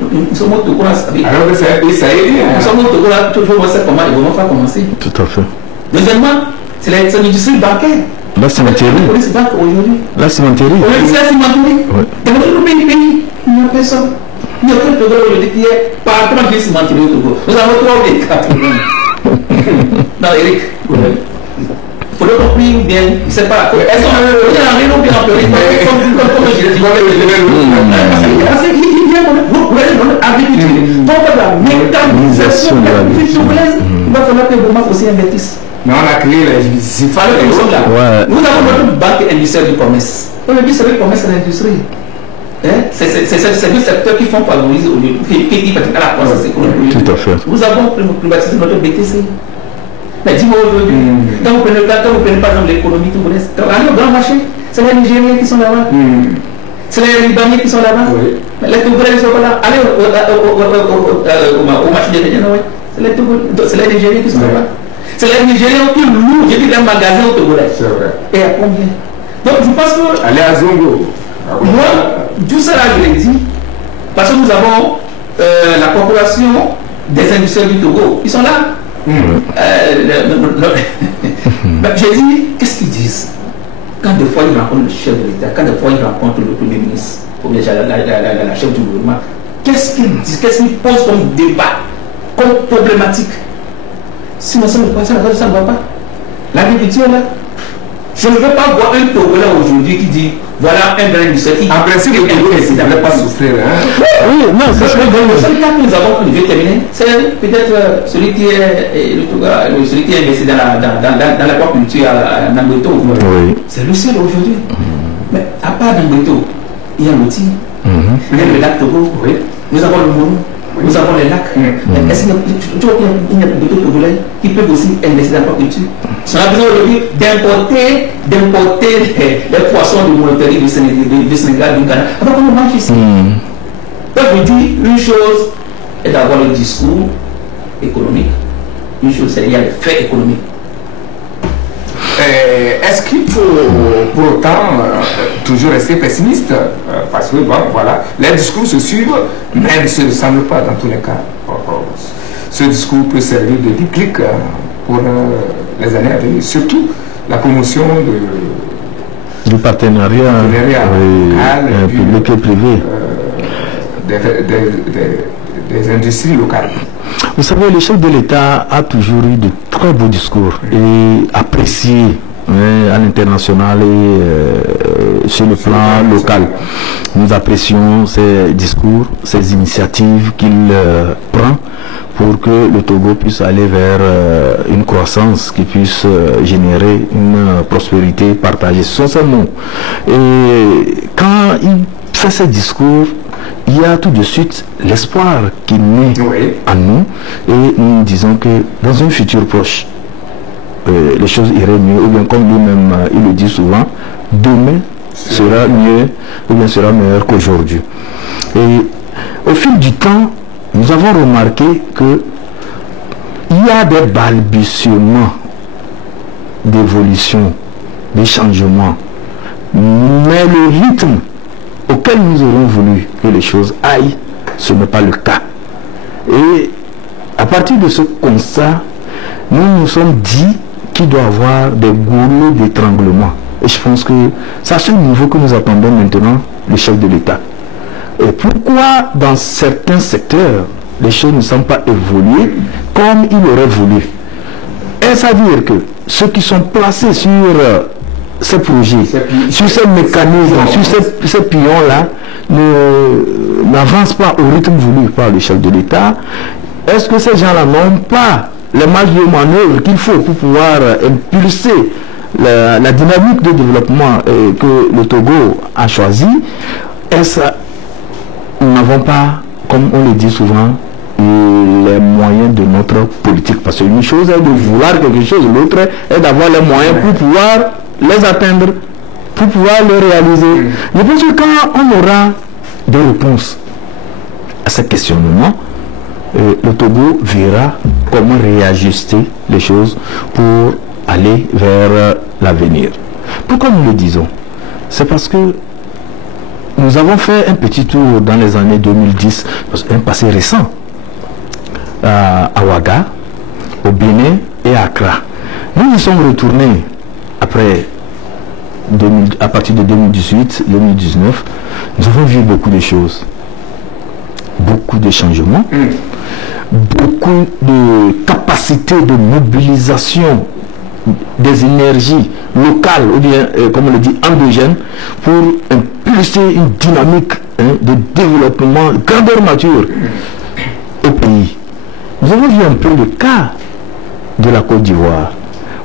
nous sommes au Togo. Alors que ça a aidé. Nous sommes au Togo, toujours voir comment les gouvernements vont commencer. Tout à fait. Deuxièmement, c'est l'industrie bancaire. La cimenterie. La cimenterie. On a dit la cimenterie. Dans notre pays, il n'y a personne. Il n'y a aucun Togo aujourd'hui qui est partant de cimenterie au Togo. Nous avons 3 ou 4. Non, Eric. Il faut le comprendre bien, il ne sait pas. Elles sont en réunion bien en période. Comme je l'ai dit, parce qu'il vient dans l'agriculture. Donc, la mécanisation de l'agriculture, il va falloir que le gouvernement aussi investisse. Mais on a créé les il fallait que nous sommes là. Ouais. Nous avons notre banque industrielle du commerce. Aujourd'hui, c'est le commerce et l'industrie. C'est deux secteurs qui font favoriser qui à la croissance économique. Tout à fait. Nous avons privatisé notre BTC. Mais dis-moi aujourd'hui, quand vous prenez par exemple l'économie togolaise, allez au grand marché, c'est les Nigériens qui sont là-bas. C'est les Libanais qui sont là-bas. Mais les Togolais ne sont pas là. Allez au marché des Nigériens, c'est les Nigériens qui sont là-bas. C'est les Nigériens qui louent, j'ai dit, les magasins au Togolais. C'est vrai. Et à combien? Donc je pense que. Allez à Zongo. Moi, tout ça là, je l'ai dit, parce que nous avons la corporation des industriels du Togo. Ils sont là. J'ai dit, qu'est-ce qu'ils disent? Quand des fois ils rencontrent le chef de l'État, quand des fois ils rencontrent le Premier ministre, ou bien la chef du gouvernement, qu'est-ce qu'ils disent? Qu'est-ce qu'ils posent comme débat, comme problématique? Sinon ça ne va pas. L'agriculture là, Je ne veux pas voir un Togolais aujourd'hui qui dit voilà un grand initiative. En principe, le Togo ne devrait pas souffrir. Oui, non, c'est ce que le seul cas que nous avons pu terminer, c'est peut-être celui qui est celui qui est investi dans l'aquaculture à Nambeto. Oui. C'est le seul aujourd'hui. Mais à part Nambeto, il y a l'outil, il y a le lac Togo, nous avons le Mono. Nous avons les lacs. Est-ce qu'il y a d'autres Togolais qui peuvent aussi investir dans l'aquaculture? On a besoin aujourd'hui d'importer les poissons de monoterie du Sénégal, du Ghana. Alors on mange ici. Donc je dis une chose est d'avoir le discours économique. Une chose c'est il y a les faits économiques. Est-ce qu'il faut pour autant toujours rester pessimiste parce que bon, voilà, les discours se suivent, mais ne se ressemblent pas dans tous les cas. Ce discours peut servir de déclic pour les années à venir, surtout la promotion du partenariat public et privé, des industries locales. Vous savez, le chef de l'État a toujours eu de très beaux discours et apprécié à l'international et sur le plan local. Nous apprécions ces discours, ces initiatives qu'il prend pour que le Togo puisse aller vers une croissance qui puisse générer une prospérité partagée. Ce sont ces mots. Et quand il fait ces discours, il y a tout de suite l'espoir qui naît en nous et nous disons que dans un futur proche, les choses iraient mieux, ou bien comme lui-même il le dit souvent, demain sera mieux ou bien sera meilleur qu'aujourd'hui. Et au fil du temps, nous avons remarqué que il y a des balbutiements d'évolution, des changements, mais le rythme auquel nous aurons voulu que les choses aillent, ce n'est pas le cas. Et à partir de ce constat, nous nous sommes dit qu'il doit y avoir des goulots d'étranglement. Et je pense que c'est à ce niveau que nous attendons maintenant le chef de l'État. Et pourquoi dans certains secteurs, les choses ne sont pas évoluées comme il aurait voulu? Est-ce à dire que ceux qui sont placés sur ces projets, sur ces mécanismes, sur ces pions-là, n'avancent pas au rythme voulu par le chef de l'État? Est-ce que ces gens-là n'ont pas les marges de manœuvre qu'il faut pour pouvoir impulser la dynamique de développement que le Togo a choisi? Est-ce nous n'avons pas, comme on le dit souvent, les moyens de notre politique? Parce qu'une chose est de vouloir quelque chose, l'autre est d'avoir les moyens pour pouvoir les atteindre, pour pouvoir les réaliser. Je pense que quand on aura des réponses à ces questionnements, le Togo verra comment réajuster les choses pour aller vers l'avenir. Pourquoi nous le disons? C'est parce que nous avons fait un petit tour dans les années 2010, un passé récent, à Ouaga, au Bénin et à Accra. Nous nous sommes retournés après, à partir de 2018, 2019, nous avons vu beaucoup de choses, beaucoup de changements, beaucoup de capacités de mobilisation des énergies locales, ou bien, comme on le dit, endogènes, pour impulser une dynamique de développement, grandeur mature au pays. Nous avons vu un peu le cas de la Côte d'Ivoire.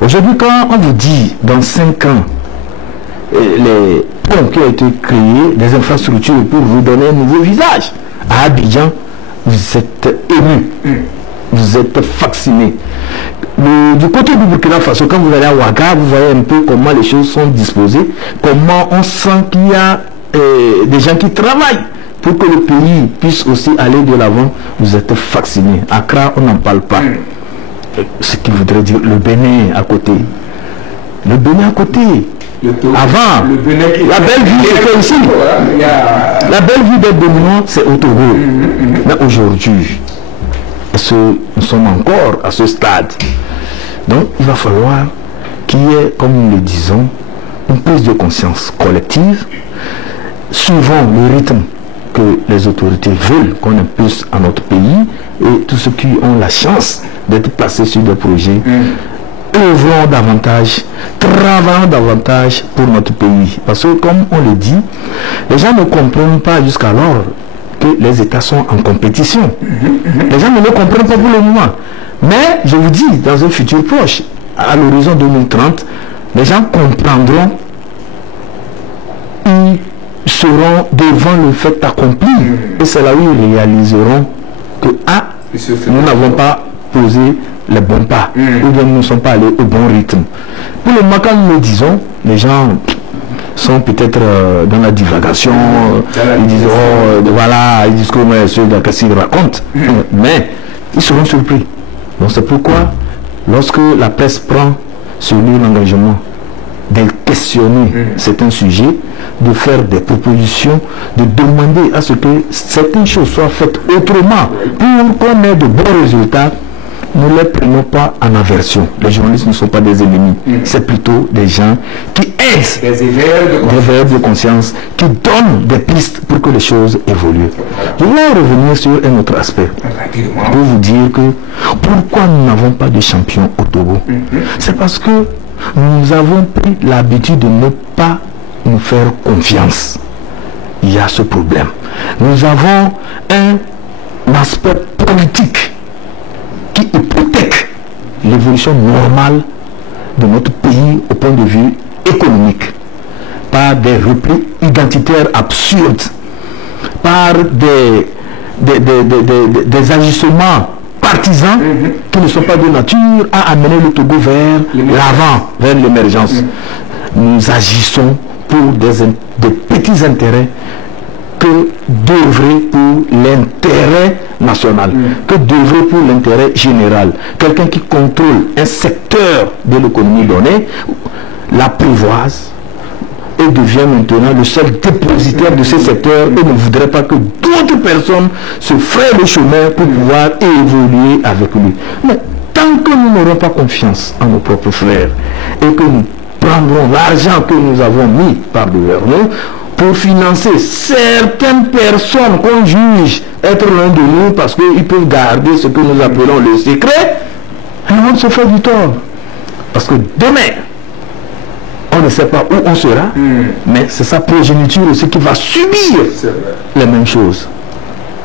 Aujourd'hui, quand on vous dit, dans 5 ans, les ponts qui ont été créés, des infrastructures pour vous donner un nouveau visage, à Abidjan, vous êtes ému, vous êtes vacciné. Du côté du Burkina Faso, quand vous allez à Ouaga, vous voyez un peu comment les choses sont disposées, comment on sent qu'il y a des gens qui travaillent pour que le pays puisse aussi aller de l'avant. Vous êtes vacciné. Accra, on n'en parle pas. Ce qui voudrait dire le Bénin à côté. Le Bénin à côté. Avant, la belle vie c'était ici. La belle vie des dominants, c'est au Togo. Mais aujourd'hui, nous sommes encore à ce stade. Donc, il va falloir qu'il y ait, comme nous le disons, une prise de conscience collective, suivant le rythme que les autorités veulent qu'on impulse à notre pays, et tous ceux qui ont la chance d'être placés sur des projets œuvrons davantage, travaillons davantage pour notre pays. Parce que comme on le dit, les gens ne comprennent pas jusqu'alors que les États sont en compétition. Les gens ne le comprennent pas pour le moment. Mais je vous dis, dans un futur proche, à l'horizon 2030, les gens comprendront, ils seront devant le fait accompli. Et c'est là où ils réaliseront que nous n'avons pas posé les bons pas, ou bien nous ne sommes pas allés au bon rythme. Pour le moment, quand nous le disons, les gens sont peut-être dans la divagation, ils disent voilà, ils disent qu'est-ce qu'ils racontent, mais ils seront surpris. Donc c'est pourquoi, lorsque la presse prend sur lui l'engagement de questionner certains sujets, de faire des propositions, de demander à ce que certaines choses soient faites autrement pour qu'on ait de bons résultats, ne les prenons pas en aversion. Les journalistes ne sont pas des ennemis, c'est plutôt des gens qui aident, des éveilleurs de conscience, qui donnent des pistes pour que les choses évoluent. Je voulais revenir sur un autre aspect pour vous dire que pourquoi nous n'avons pas de champion au Togo. C'est parce que nous avons pris l'habitude de ne pas nous faire confiance. Il y a ce problème. Nous avons un aspect politique qui hypothèque l'évolution normale de notre pays au point de vue économique, par des replis identitaires absurdes, par des agissements partisans qui ne sont pas de nature à amener le Togo vers l'avant, vers l'émergence. Nous agissons pour des petits intérêts que d'œuvrer pour l'intérêt national, que d'œuvrer pour l'intérêt général. Quelqu'un qui contrôle un secteur de l'économie donnée, l'apprivoise et devient maintenant le seul dépositaire de ce secteur et ne voudrait pas que d'autres personnes se frayent le chemin pour pouvoir évoluer avec lui. Mais tant que nous n'aurons pas confiance en nos propres frères et que nous prendrons l'argent que nous avons mis par devers nous pour financer certaines personnes qu'on juge être l'un de nous parce qu'ils peuvent garder ce que nous appelons le secret, on va se faire du tort. Parce que demain, on ne sait pas où on sera, mais c'est sa progéniture aussi qui va subir les mêmes choses.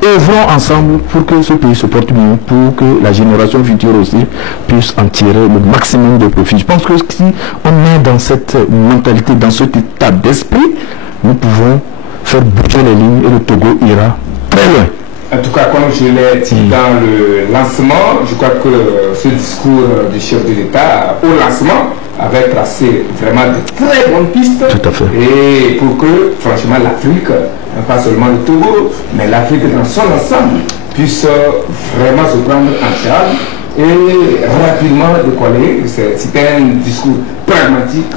Œuvrons ensemble pour que ce pays se porte mieux, pour que la génération future aussi puisse en tirer le maximum de profit. Je pense que si on est dans cette mentalité, dans cet état d'esprit, nous pouvons faire bouger les lignes et le Togo ira très loin. En tout cas, comme je l'ai dit dans le lancement, je crois que ce discours du chef de l'État au lancement avait tracé vraiment de très bonnes pistes. Tout à fait. Et pour que, franchement, l'Afrique, pas seulement le Togo, mais l'Afrique dans son ensemble, puisse vraiment se prendre en charge et rapidement décoller. C'était un discours pragmatique,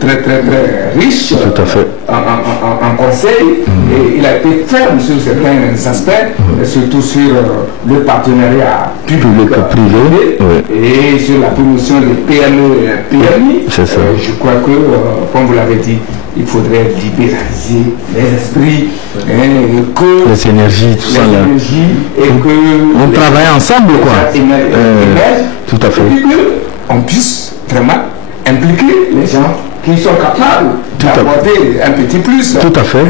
très riche. Tout à fait. En conseil. Et il a été ferme sur certains aspects, surtout sur le partenariat public-privé et sur la promotion des PME et PMI. C'est ça. Je crois que, comme vous l'avez dit, il faudrait libéraliser les esprits, les énergies, tout ça là. Et que on travaille ensemble, quoi. Tout à fait. Et qu'on puisse vraiment impliquer les gens qui sont capables d'apporter un petit plus tout à fait.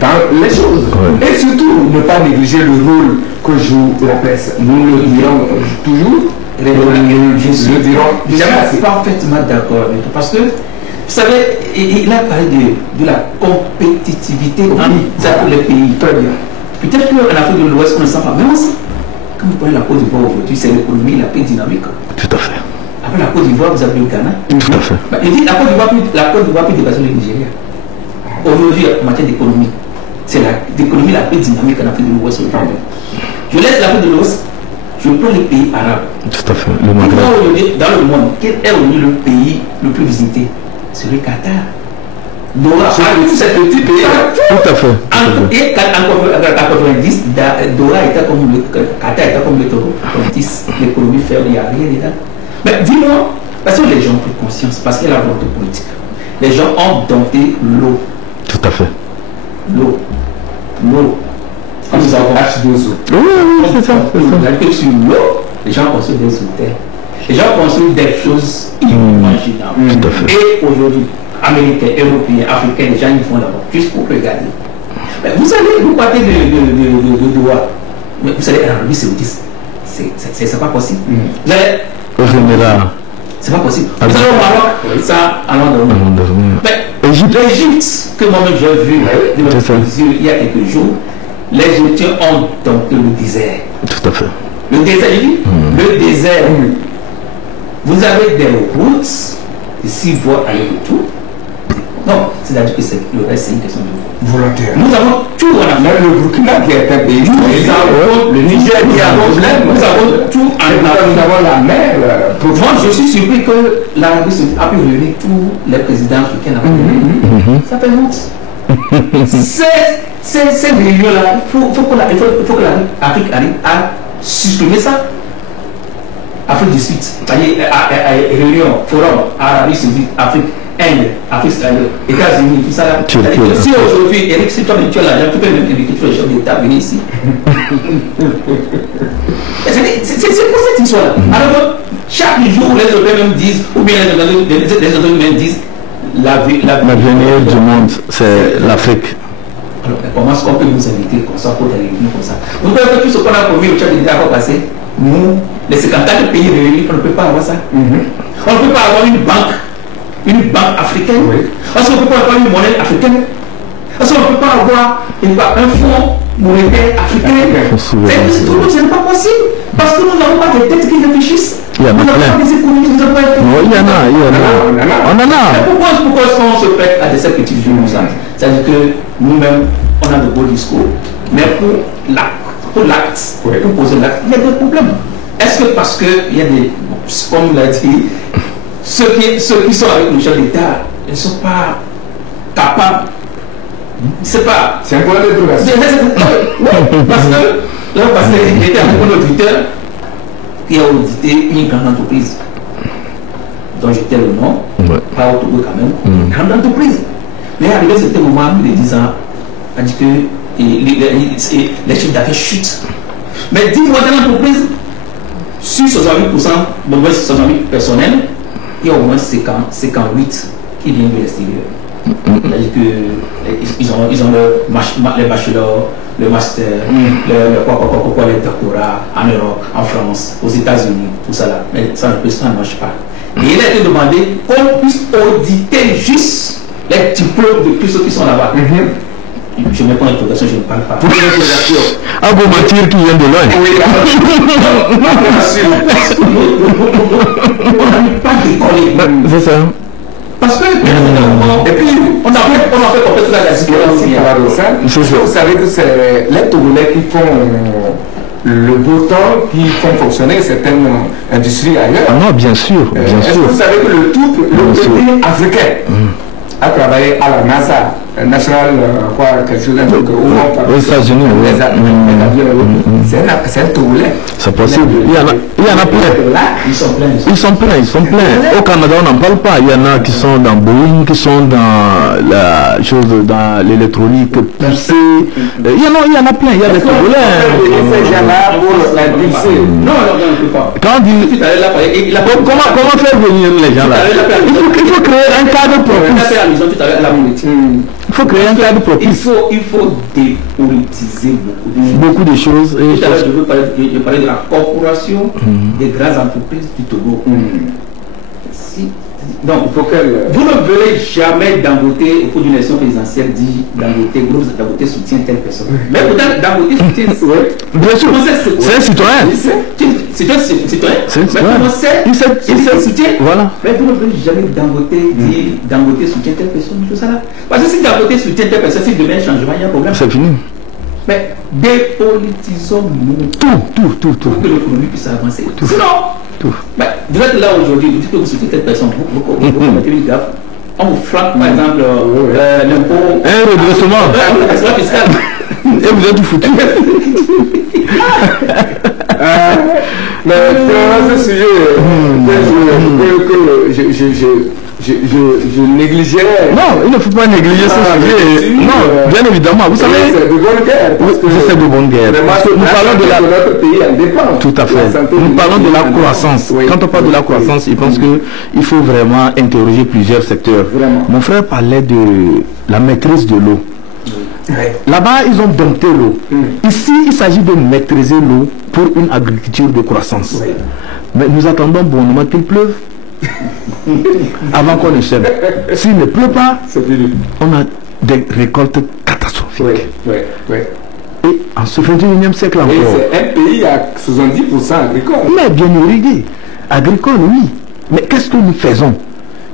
Dans les choses. Et surtout, ne pas négliger le rôle que joue la presse. Nous le dirons toujours. Je suis parfaitement d'accord avec toi. Parce que, vous savez, il a parlé de la compétitivité pour les pays. Très bien. Peut-être qu'en Afrique de l'Ouest, on ne sent pas. Mais aussi, quand vous prenez la Côte d'Ivoire aujourd'hui, c'est l'économie la plus dynamique. Tout à fait. Après la Côte d'Ivoire, vous avez le Ghana. Tout à fait. Il dit la Côte d'Ivoire peut dépasser le Nigeria. Aujourd'hui, en matière d'économie, c'est l'économie la plus dynamique en Afrique de l'Ouest aujourd'hui. Je laisse l'Afrique de l'Ouest, je prends les pays arabes. Tout à fait. Le Maghreb. Dans le monde, quel est aujourd'hui le pays le plus visité? C'est le Qatar. Dora, c'est un petit pays. Tout à fait. Et en 90, Dora était comme le Qatar était comme le Togo. En 90, l'économie ferme, il n'y a rien dedans. Mais dis-moi, parce que les gens ont pris conscience, parce qu'il y a la volonté politique. Les gens ont dompté l'eau. Tout à fait. L'eau. Nous avons H2O. Oui, c'est ça. Sur l'eau, les gens construisent des hôtels. Les gens construisent des choses inimaginables. Et aujourd'hui, Américains, Européens, Africains, les gens ils font d'abord juste pour regarder. Mais vous allez, vous partez de droit, mais vous allez à l'Arabie Saoudite. C'est pas possible. Vous allez. C'est pas possible. Vous allez au Maroc, ça, allons dormir. Mais l'Égypte, que moi-même j'ai vu il y a quelques jours, les Égyptiens ont donc le désert. Tout à fait. Le désert, le désert. Vous avez des routes de 6 voies aller-retour. Non, c'est-à-dire que le reste, c'est une question de volontaire. Nous avons tout en Afrique. Même le Burkina qui est un pays. Nous avons le Niger qui a un problème. Nous avons tout en Afrique. Nous avons la mer. Moi, je suis surpris que l'Arabie Saoudite a pu réunir tous les présidents africains. Ça fait honte. Ces réunions-là, il faut que l'Afrique arrive à supprimer ça. Afrique du Sud, réunion, forum, Arabie Saoudite, Afrique, Inde, Afrique, États-Unis, tout ça là. Si aujourd'hui, Eric, si toi tu as l'argent, tu peux même inviter tous les chefs d'État à venir ici. C'est pour cette histoire-là. Alors, chaque jour, les Européens même disent, ou bien les Européens même disent, l'avenir du monde, c'est l'Afrique. Alors, comment est-ce qu'on peut nous inviter comme ça pour des réunions comme ça? Vous pouvez faire tout ce qu'on a promis au chef d'État à passer. Nous, les 54 pays réunis, on ne peut pas avoir ça. On ne peut pas avoir une banque africaine. Parce qu'on ne peut pas avoir une monnaie africaine. Parce qu'on ne peut pas avoir un fonds monétaire africain. Ce n'est pas possible. Parce que nous n'avons pas des têtes qui réfléchissent. Il y en a plein. Il y en a. On en a. Pourquoi est-ce qu'on se prête à ces petits jeux comme ça? C'est-à-dire que nous-mêmes, on a de beaux discours, mais pour l'acte, pour poser l'acte, il y a des problèmes. Est-ce que parce qu'il y a des, comme l'a dit, ceux qui sont avec le chef d'État, ils ne sont pas capables. C'est pas. C'est un problème de progression. Parce qu'il était avec un auditeur qui a audité une grande entreprise dont j'étais le nom, pas autour quand même, une grande entreprise. Mais arrivé à ce moment, il est 10 ans, a dit que les chiffres d'affaires chutent. Mais 10 mois dans l'entreprise, sur 68%, bon, 68 personnels, il y a au moins 58 qui viennent de l'extérieur. C'est-à-dire qu'ils ont les bachelors, le master, le doctorat en Europe, en France, aux États-Unis, tout ça là. Mais ça ne marche pas. Et il a été demandé qu'on puisse auditer juste les diplômes de tous ceux qui sont là-bas. Je ne mets pas en interrogation, je ne parle pas. Pour l'interrogation. Ah, vous mentir qui vient de loin. Oui, on n'arrive pas à décoller. C'est ça. Parce que, et puis, on a fait complètement la différence. Vous savez que c'est les Togolais qui font le beau temps, qui font fonctionner certaines industries ailleurs. Ah non, bien sûr. Est-ce que vous savez que le pays africain a travaillé à la NASA, National, quelque chose, aux États-Unis, c'est un Togolais. C'est possible. Il y en a plein. Ils sont pleins. Au Canada, on n'en parle pas. Il y en a qui sont dans Boeing, qui sont dans la chose, dans l'électronique poussée. Il y en a plein. Il y a des Togolais. Non, on ne peut pas. Quand on dit, comment faire venir les gens là? Il faut créer un cadre propice. Il faut créer un cadre propice. Il faut dépolitiser beaucoup de choses. Tout à l'heure, je parlais de la corporation des grandes entreprises du Togo. Donc, il faut que vous ne verrez jamais Dangote au cours d'une élection présidentielle dit Dangote soutient telle personne. Mais pourtant, Dangote soutient. Bien sûr, c'est un citoyen. C'est un citoyen. Mais comment c'est il soutient. Voilà. Mais vous ne verrez jamais Dangote dire Dangote soutient telle personne. Tout ça là. Parce que si Dangote soutient telle personne, si demain changement, il y a un problème. C'est fini. Mais dépolitisons-nous tout. Pour que l'économie puisse avancer. Sinon, vous êtes là aujourd'hui, vous dites que vous soutenez cette personne, vous commettez une gaffe. On vous frappe par exemple l'impôt. Un redressement. Un redressement fiscal. Et vous êtes tout foutu. Mais sur ce sujet, je négligeais. Non, il ne faut pas négliger ce sujet. Non, bien évidemment. Vous savez, c'est de bonne guerre. c'est de bonne guerre. Nous parlons de notre pays en dépend. Tout à fait. Nous parlons de la croissance. Oui. Quand on parle de la croissance, il pense qu'il faut vraiment interroger plusieurs secteurs. Vraiment. Mon frère parlait de la maîtrise de l'eau. Oui. Là-bas, ils ont dompté l'eau. Ici, il s'agit de maîtriser l'eau pour une agriculture de croissance. Oui. Mais nous attendons bonnement qu'il pleuve avant qu'on ne sème. S'il ne pleut pas, on a des récoltes catastrophiques. Oui, oui, oui. Et en ce 21e siècle encore. C'est un pays à 70% agricole. Mais bien irrigué. Agricole, oui. Mais qu'est-ce que nous faisons?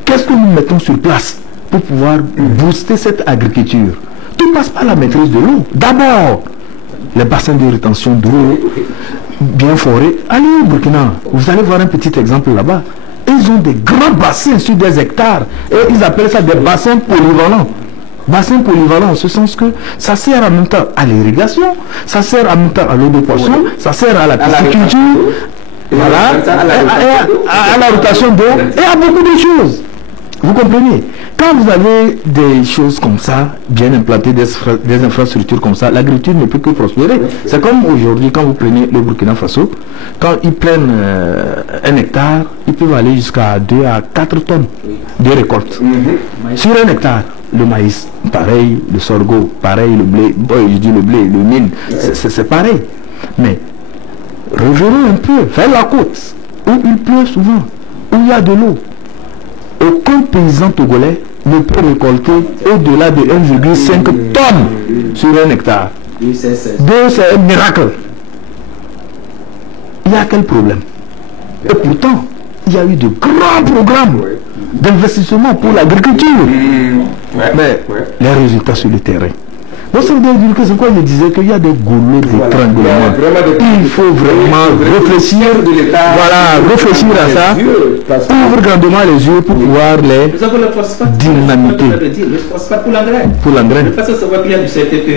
Qu'est-ce que nous mettons sur place pour pouvoir booster cette agriculture? Tout passe par la maîtrise de l'eau. D'abord, les bassins de rétention d'eau bien forés. Allez au Burkina, vous allez voir un petit exemple là-bas. Ils ont des grands bassins sur des hectares et ils appellent ça des bassins polyvalents. Bassins polyvalents en ce sens que ça sert en même temps à l'irrigation, ça sert en même temps à l'eau de poisson, ça sert à la pisciculture, voilà, à la rotation d'eau et à beaucoup de choses. Vous comprenez? Quand vous avez des choses comme ça, bien implantées, des infrastructures comme ça, l'agriculture ne peut que prospérer. C'est comme aujourd'hui, quand vous prenez le Burkina Faso, quand ils prennent un hectare, ils peuvent aller jusqu'à 2 à 4 tonnes de récolte. Sur un hectare, le maïs, pareil, le sorgho, pareil, le blé, je dis le blé, le mil, c'est pareil. Mais revenons un peu vers la côte, où il pleut souvent, où il y a de l'eau. Aucun paysan togolais ne peut récolter au-delà de 1,5 tonnes sur un hectare. C'est un miracle. Il y a quel problème? Et pourtant, il y a eu de grands programmes d'investissement pour l'agriculture. Mais les résultats sur le terrain. Donc ça veut dire que c'est quoi je disais qu'il y a des goulots d'étranglement. Il faut vraiment réfléchir, réfléchir à ça, ouvrir grandement les yeux pour pouvoir les dynamiter. Le phosphate pour l'engrais. Pour l'engrais. Parce que ça voit bien du CFP que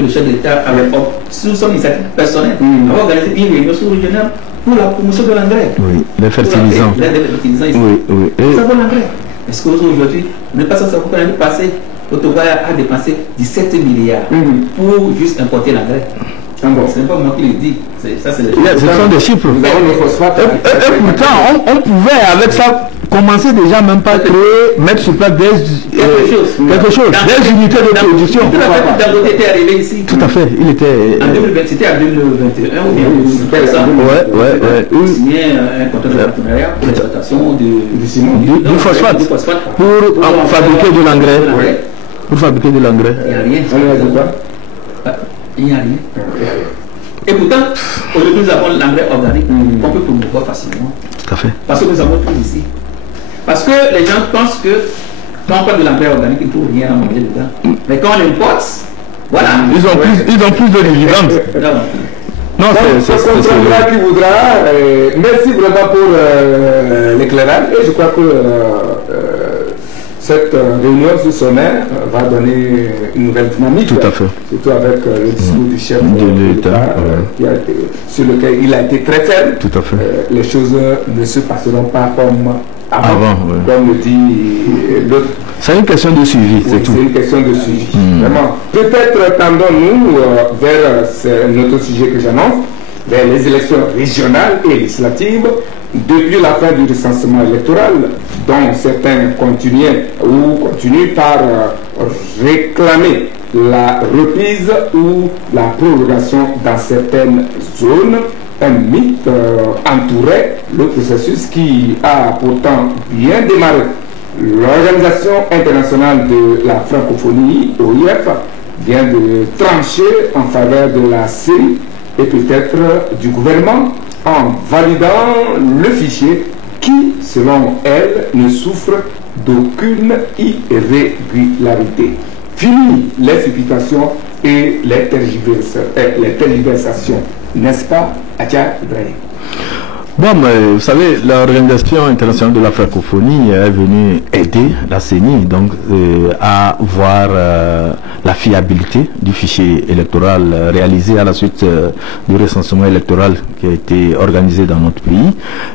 le chef d'État avait, sous son initiative personnelle, avait organisé une réunion sous-régionale pour la promotion de l'engrais. Oui, les fertilisants. Les fertilisants ici. Oui. Ça vaut l'engrais. Est-ce qu'aujourd'hui, on n'est pas ça pour l'année passée? L'Ottawa a dépensé 17 milliards pour juste importer l'engrais. Ce n'est pas moi qui le dis. Ce sont des chiffres. Et pourtant, on pouvait avec ça commencer déjà même pas créer, mettre sur place quelque chose, des unités de production. Dangote était arrivé ici. Tout à fait. Il était. En 2020, c'était en 2021 ou bien il signait un contrat de partenariat pour l'exploitation du phosphate pour fabriquer de l'engrais. Pour fabriquer de l'engrais. Il n'y a rien. Il n'y a rien. Et pourtant, aujourd'hui, nous avons l'engrais organique qu'on peut promouvoir facilement. Tout à fait. Parce que nous avons tout ici. Parce que les gens pensent que quand on parle de l'engrais organique, il ne faut rien à manger dedans. Mais quand on l'importe, voilà. Ils ont plus de dividendes. Non, c'est ce qui voudra. Merci vraiment pour l'éclairage. Et je crois que cette réunion sous sommaire va donner une nouvelle dynamique. Tout à fait. Surtout avec le discours du chef de l'État sur lequel il a été très ferme. Tout à fait. Les choses ne se passeront pas comme avant comme le dit l'autre. C'est une question de suivi, c'est tout. C'est une question de suivi. Vraiment. Peut-être tendons-nous vers notre sujet que j'annonce, vers les élections régionales et législatives. Depuis la fin du recensement électoral, dont certains continuent par réclamer la reprise ou la prolongation dans certaines zones, un mythe entourait le processus qui a pourtant bien démarré. L'Organisation internationale de la francophonie, OIF, vient de trancher en faveur de la CENI et peut-être du gouvernement en validant le fichier qui, selon elle, ne souffre d'aucune irrégularité. Fini les supputations et les tergiversations, n'est-ce pas, Adja Ibrahim? Bon, mais vous savez, l'Organisation internationale de la francophonie est venue aider la CENI donc, à voir la fiabilité du fichier électoral réalisé à la suite du recensement électoral qui a été organisé dans notre pays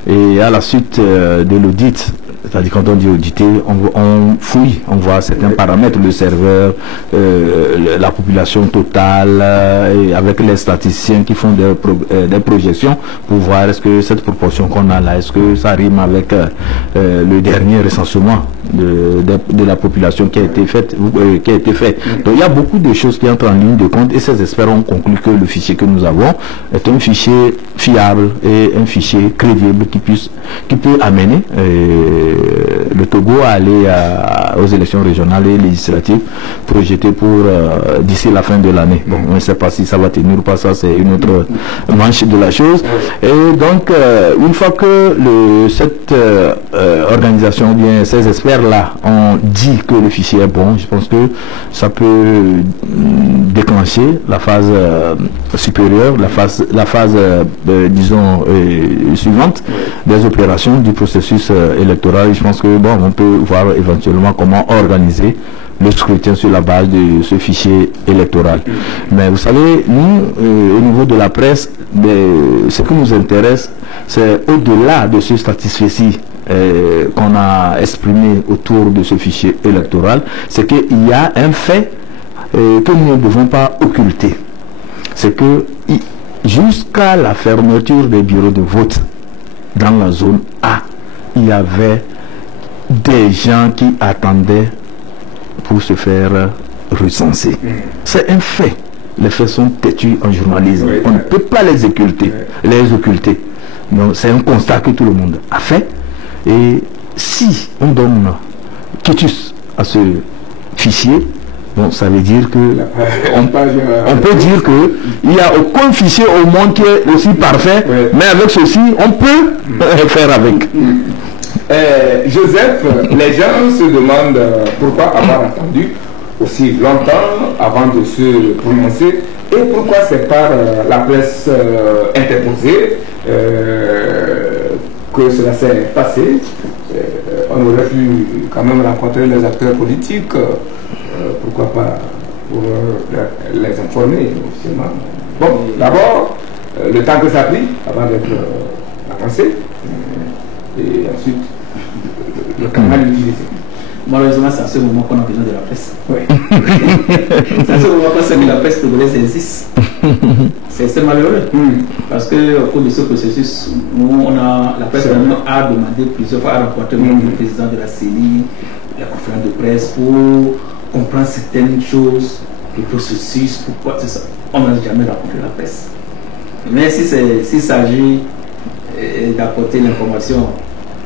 et à la suite de l'audit C'est-à-dire quand on dit auditer, on fouille, on voit certains paramètres, le serveur, la population totale, et avec les statisticiens qui font des projections pour voir est-ce que cette proportion qu'on a là, est-ce que ça rime avec le dernier recensement de la population qui a été fait. Donc il y a beaucoup de choses qui entrent en ligne de compte et ces experts ont conclu que le fichier que nous avons est un fichier fiable et un fichier crédible qui peut amener le Togo à aller aux élections régionales et législatives projetées pour d'ici la fin de l'année. Bon, on ne sait pas si ça va tenir ou pas, ça c'est une autre manche de la chose. Et donc, une fois que cette organisation, bien ces experts-là ont dit que le fichier est bon, je pense que ça peut déclencher la phase supérieure, la phase disons suivante des opérations du processus électoral. Je pense que bon, on peut voir éventuellement comment organiser le scrutin sur la base de ce fichier électoral. Mais vous savez, nous, au niveau de la presse, ce qui nous intéresse, c'est au-delà de ce satisfait-ci qu'on a exprimé autour de ce fichier électoral, c'est qu'il y a un fait que nous ne devons pas occulter. C'est que jusqu'à la fermeture des bureaux de vote dans la zone A, il y avait des gens qui attendaient pour se faire recenser. C'est un fait. Les faits sont têtus en journalisme. On ne peut pas les occulter. Donc c'est un constat que tout le monde a fait. Et si on donne quitus à ce fichier, bon, ça veut dire que on peut dire que il n'y a aucun fichier au monde qui est aussi parfait, mais avec ceci, on peut faire avec. Joseph, les gens se demandent pourquoi avoir attendu aussi longtemps avant de se prononcer et pourquoi c'est par la presse interposée que cela s'est passé. On aurait pu quand même rencontrer les acteurs politiques, pourquoi pas pour les informer officiellement. Bon, d'abord, le temps que ça a pris avant d'être avancé, et ensuite le canal utilisé. Malheureusement, c'est à ce moment qu'on a besoin de la presse. C'est à ce moment qu'on sait que la presse togolaise existe. C'est malheureux. Parce qu'au cours de ce processus, la presse a demandé plusieurs fois à rencontrer le président de la CENI, la conférence de presse, pour comprendre certaines choses, le processus, pourquoi c'est ça. On n'a jamais rencontré la presse. Mais s'il s'agit d'apporter l'information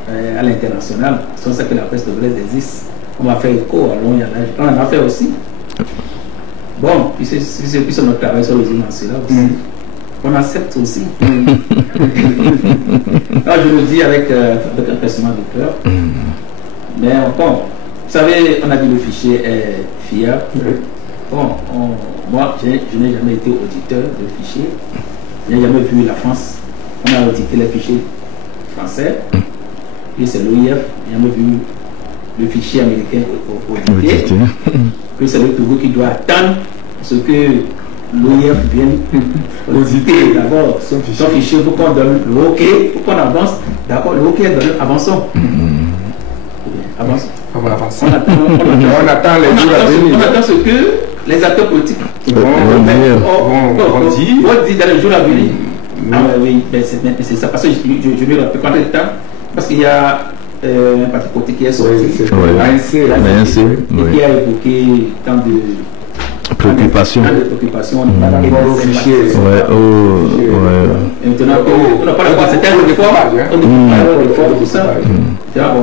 à l'international, c'est pour ça que la presse togolaise existe. On va faire écho, on en a fait aussi. Bon, puis c'est notre travail sur les images là aussi. On accepte aussi. Là, je le dis avec un pincement de cœur. Mais bon, vous savez, on a dit le fichier est fiable. Bon, moi, je n'ai jamais été auditeur de fichier. Je n'ai jamais vu la France. On a audité les fichiers français. Puis c'est l'OIF. Je n'ai jamais vu le fichier américain audité. Puis c'est le Togo qui doit attendre ce que l'OIF vienne auditer d'abord son fichier pour qu'on donne le OK, pour qu'on avance. D'accord, le OK est donné, avançons. Avançons. On attend les jours à venir. On attend ce que les acteurs politiques vont dire dans les jours à venir. Ah oui, c'est ça. Parce que je vais rappeler combien de temps. Parce qu'il y a un parti politique qui est sorti, l'ANC, et qui a évoqué tant de préoccupations. Maintenant, on n'a pas la c'était un réforme, on ne peut pas réforme tout ça.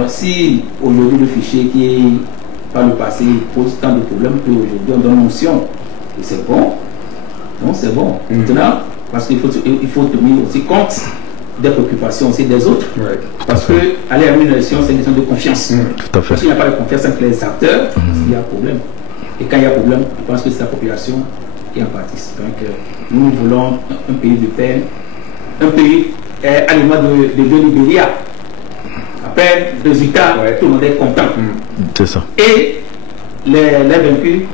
Si aujourd'hui le fichier qui par le passé pose tant de problèmes qu'aujourd'hui on donne notion et c'est bon, non c'est bon. Maintenant, parce qu'il faut tenir aussi compte des préoccupations aussi des autres. Parce que aller à une élection, c'est une question de confiance. Tout à fait. S'il n'y a pas de confiance avec les acteurs, il y a un problème. Et quand il y a problème, je pense que c'est la population qui en pâtisse. Donc, nous voulons un pays de paix, un pays à l'image de Libéria. Après le résultat, tout le monde est content. C'est ça. Et les vaincus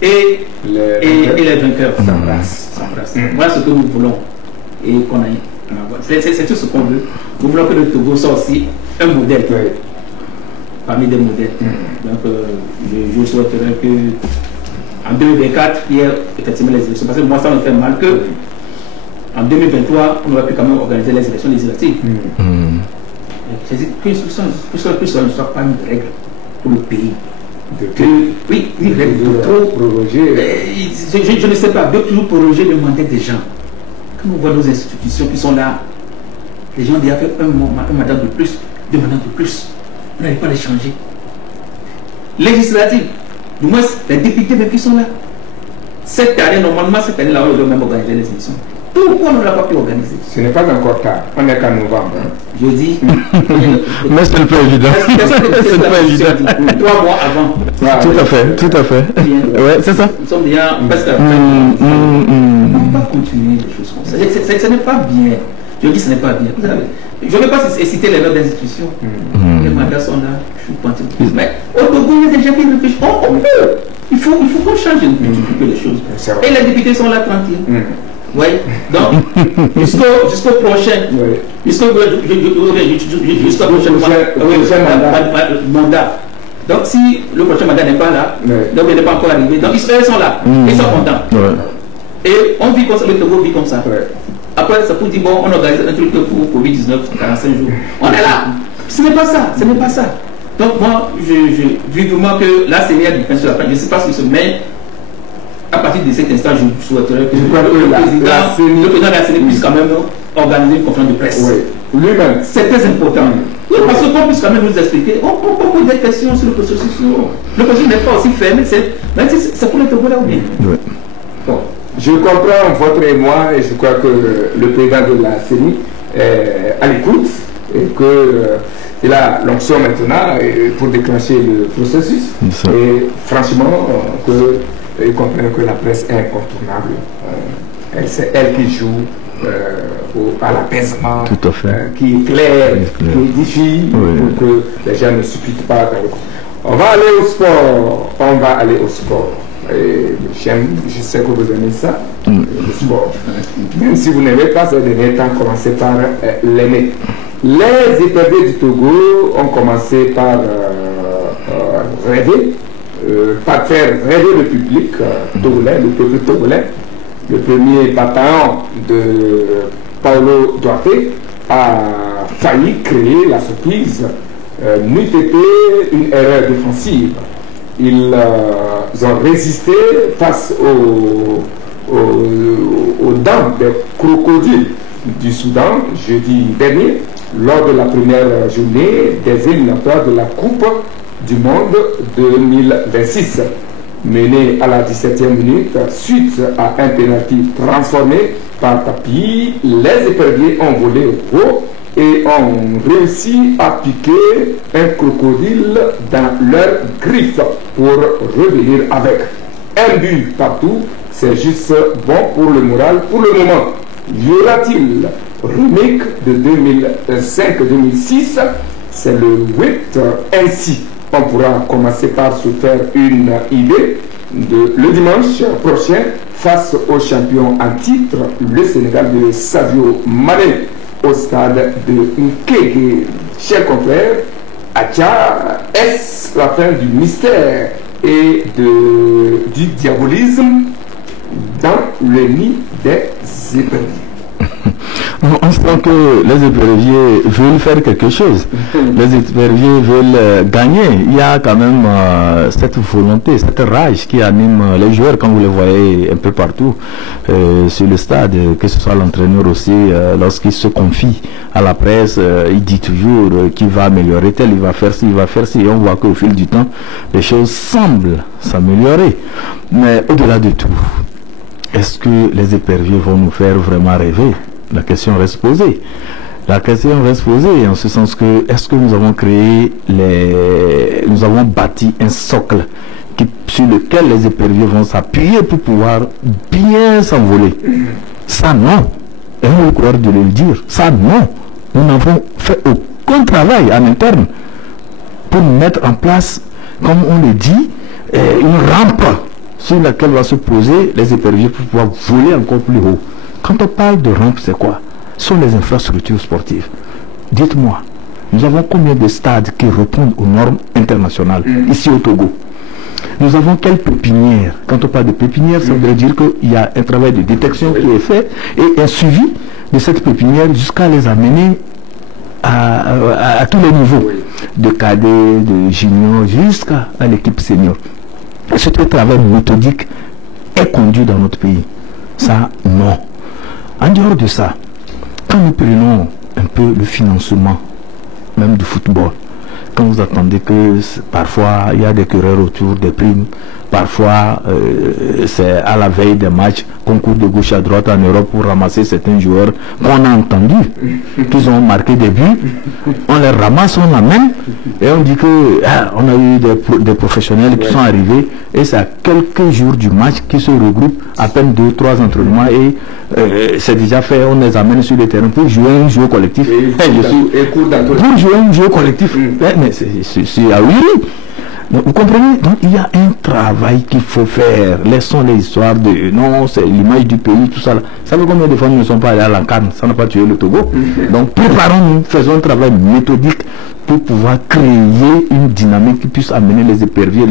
et les vainqueurs s'embrassent. Voilà ce que nous voulons. Et qu'on a. C'est tout ce qu'on veut. Nous voulons que le Togo soit aussi un modèle. parmi des modèles. Donc, je souhaiterais que en 2024, il y ait effectivement les élections. Parce que moi, ça me fait mal que en 2023, on aurait pu quand même organiser les élections législatives. C'est dit que ce ne soit pas une règle pour le pays. Oui, une règle de trop proroger. Je ne sais pas, de toujours proroger le mandat des gens. Quand on voit nos institutions qui sont là, les gens ont déjà fait un mandat de plus, 2 mandats de plus. On n'arrive pas à les changer. Législative, du moins les députés même qui sont là. Cette année, normalement, cette année-là, on doit même organiser les élections. Pourquoi on ne l'a pas pu organiser? Ce n'est pas encore tard, on n'est qu'en novembre. Je dis. Mais c'est pas évident. C'est pas évident. 3 mois avant. Tout à fait, tout à fait. Ouais, c'est ça. Nous sommes déjà presque à la fin. On ne peut pas continuer des choses comme ça. Ce n'est pas bien. Je dis ce n'est pas bien. Je ne vais pas citer les noms d'institutions. Les mandats sont là. Je suis content. Mais au Togo, il y a des gens qui réfléchissent. On peut. Il faut qu'on change un petit peu les choses. Et les députés sont là tranquilles. Oui, donc jusqu'au prochain, jusqu'au prochain mandat. Donc si le prochain mandat n'est pas là, donc il n'est pas encore arrivé, donc ils sont là, ils sont contents. Et on vit comme ça, le Togo vit comme ça. Après, ça peut dire, bon, on organise un truc pour Covid-19, 45 jours. On est là. Ce n'est pas ça, ce n'est pas ça. Donc moi, je vivement que la CNR du pain sur la page, je ne sais pas ce qui se met. À partir de cet instant, je souhaiterais que le président de la CNR puisse quand même organiser une conférence de presse. Oui. Lui-même. C'est très important. Oui, parce qu'on puisse quand même nous expliquer. On pose des questions sur le processus. Le processus n'est pas aussi fermé. C'est pour les Togo là ou bien. Oui. Bon. Je comprends votre émoi et je crois que le président de la CENI est à l'écoute et qu'il a l'onction maintenant pour déclencher le processus. Et franchement, ils comprennent que la presse est incontournable. C'est elle qui joue à l'apaisement, qui éclaire, qui édifie, pour que les gens ne supputent pas. On va aller au sport. Et je sais que vous aimez ça, le sport. Même si vous n'aimez pas, ces derniers temps, commencez par l'aimer. Les éperviers du Togo ont commencé par rêver, par faire rêver le public togolais, le peuple togolais. Le premier bataillon de Paulo Duarte a failli créer la surprise, n'eût été une erreur défensive. Ils ont résisté face aux dents des crocodiles du Soudan jeudi dernier lors de la première journée des éliminatoires de la Coupe du Monde 2026. Mené à la 17e minute suite à un pénalty transformé par tapis, les éperviers ont volé haut et ont réussi à piquer un crocodile dans leurs griffes pour revenir avec. Un but partout, c'est juste bon pour le moral pour le moment. Y aura-t-il remake de 2005-2006? C'est le 8 ainsi. On pourra commencer par se faire une idée le dimanche prochain face au champion en titre, le Sénégal de Sadio Mané, au stade de Nkege. Chers confrères, Acha, est-ce la fin du mystère et du diabolisme dans le nid des éperviers? On sent que les éperviers veulent faire quelque chose. Les éperviers veulent gagner. Il y a quand même cette volonté, cette rage qui anime les joueurs quand vous les voyez un peu partout sur le stade, que ce soit l'entraîneur aussi, lorsqu'il se confie à la presse, il dit toujours qu'il va améliorer tel, il va faire ci, il va faire ci. Et on voit qu'au fil du temps, les choses semblent s'améliorer. Mais au-delà de tout, est-ce que les éperviers vont nous faire vraiment rêver? La question reste posée. La question reste posée en ce sens que est-ce que nous avons nous avons bâti un socle sur lequel les éperviers vont s'appuyer pour pouvoir bien s'envoler? Ça non. Et on a le courage de le dire. Ça non. Nous n'avons fait aucun travail en interne pour mettre en place, comme on le dit, une rampe sur laquelle va se poser les éperviers pour pouvoir voler encore plus haut. Quand on parle de rampe, c'est quoi? Ce sont les infrastructures sportives. Dites-moi, nous avons combien de stades qui répondent aux normes internationales ici au Togo? Nous avons quelle pépinière? Quand on parle de pépinière, ça veut dire qu'il y a un travail de détection qui est fait et un suivi de cette pépinière jusqu'à les amener à tous les niveaux, de cadet, de junior, jusqu'à l'équipe senior. Ce travail méthodique est conduit dans notre pays. Ça, non. En dehors de ça, quand nous prenons un peu le financement, même du football, quand vous attendez que parfois il y a des querelles autour des primes, parfois c'est à la veille des matchs qu'on court de gauche à droite en Europe pour ramasser certains joueurs qu'on a entendu qu'ils ont marqué des buts, on les ramasse, on l'amène et on dit que on a eu des professionnels qui sont arrivés et c'est à quelques jours du match qui se regroupent, à peine 2-3 entraînements et c'est déjà fait, on les amène sur le terrain pour jouer un jeu collectif. Pour jouer un jeu collectif, mais c'est à oui. Vous comprenez? Donc il y a un travail qu'il faut faire. Laissons les histoires de non, c'est l'image du pays, tout ça. Là. Vous savez combien de fois nous ne sommes pas allés à la CAN? Ça n'a pas tué le Togo. Donc préparons-nous, faisons un travail méthodique pour pouvoir créer une dynamique qui puisse amener les éperviers,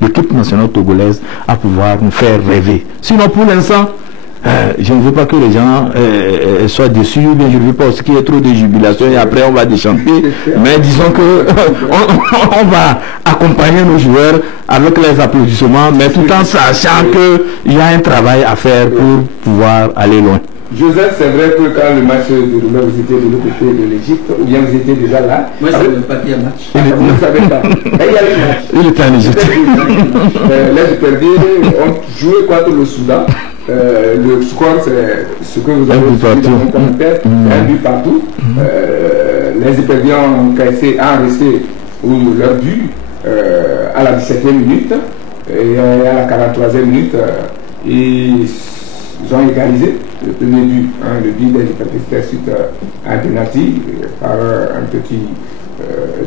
l'équipe nationale togolaise à pouvoir nous faire rêver. Sinon pour l'instant, je ne veux pas que les gens soient déçus, ou bien je ne veux pas aussi qu'il y ait trop de jubilation et après on va déchanter. Mais disons que on va accompagner nos joueurs avec les applaudissements, mais tout en sachant qu'il y a un travail à faire pour pouvoir aller loin. Joseph, c'est vrai que quand le match de déroulait, vous étiez de l'autre côté de l'Égypte, ou bien vous étiez déjà là? Moi, je ne savais pas qu'il y a un match. Vous ne savez pas. Mais il y a le match. Il était en Égypte. Les éperviers ont joué contre le Soudan. Le score, c'est ce que vous avez dit dans mon commentaire, un but partout. Les éperviers ont resté leur but à la 17e minute et à la 43e minute. Ils ont égalisé le premier but, le but des éperviers suite à un penalty par un petit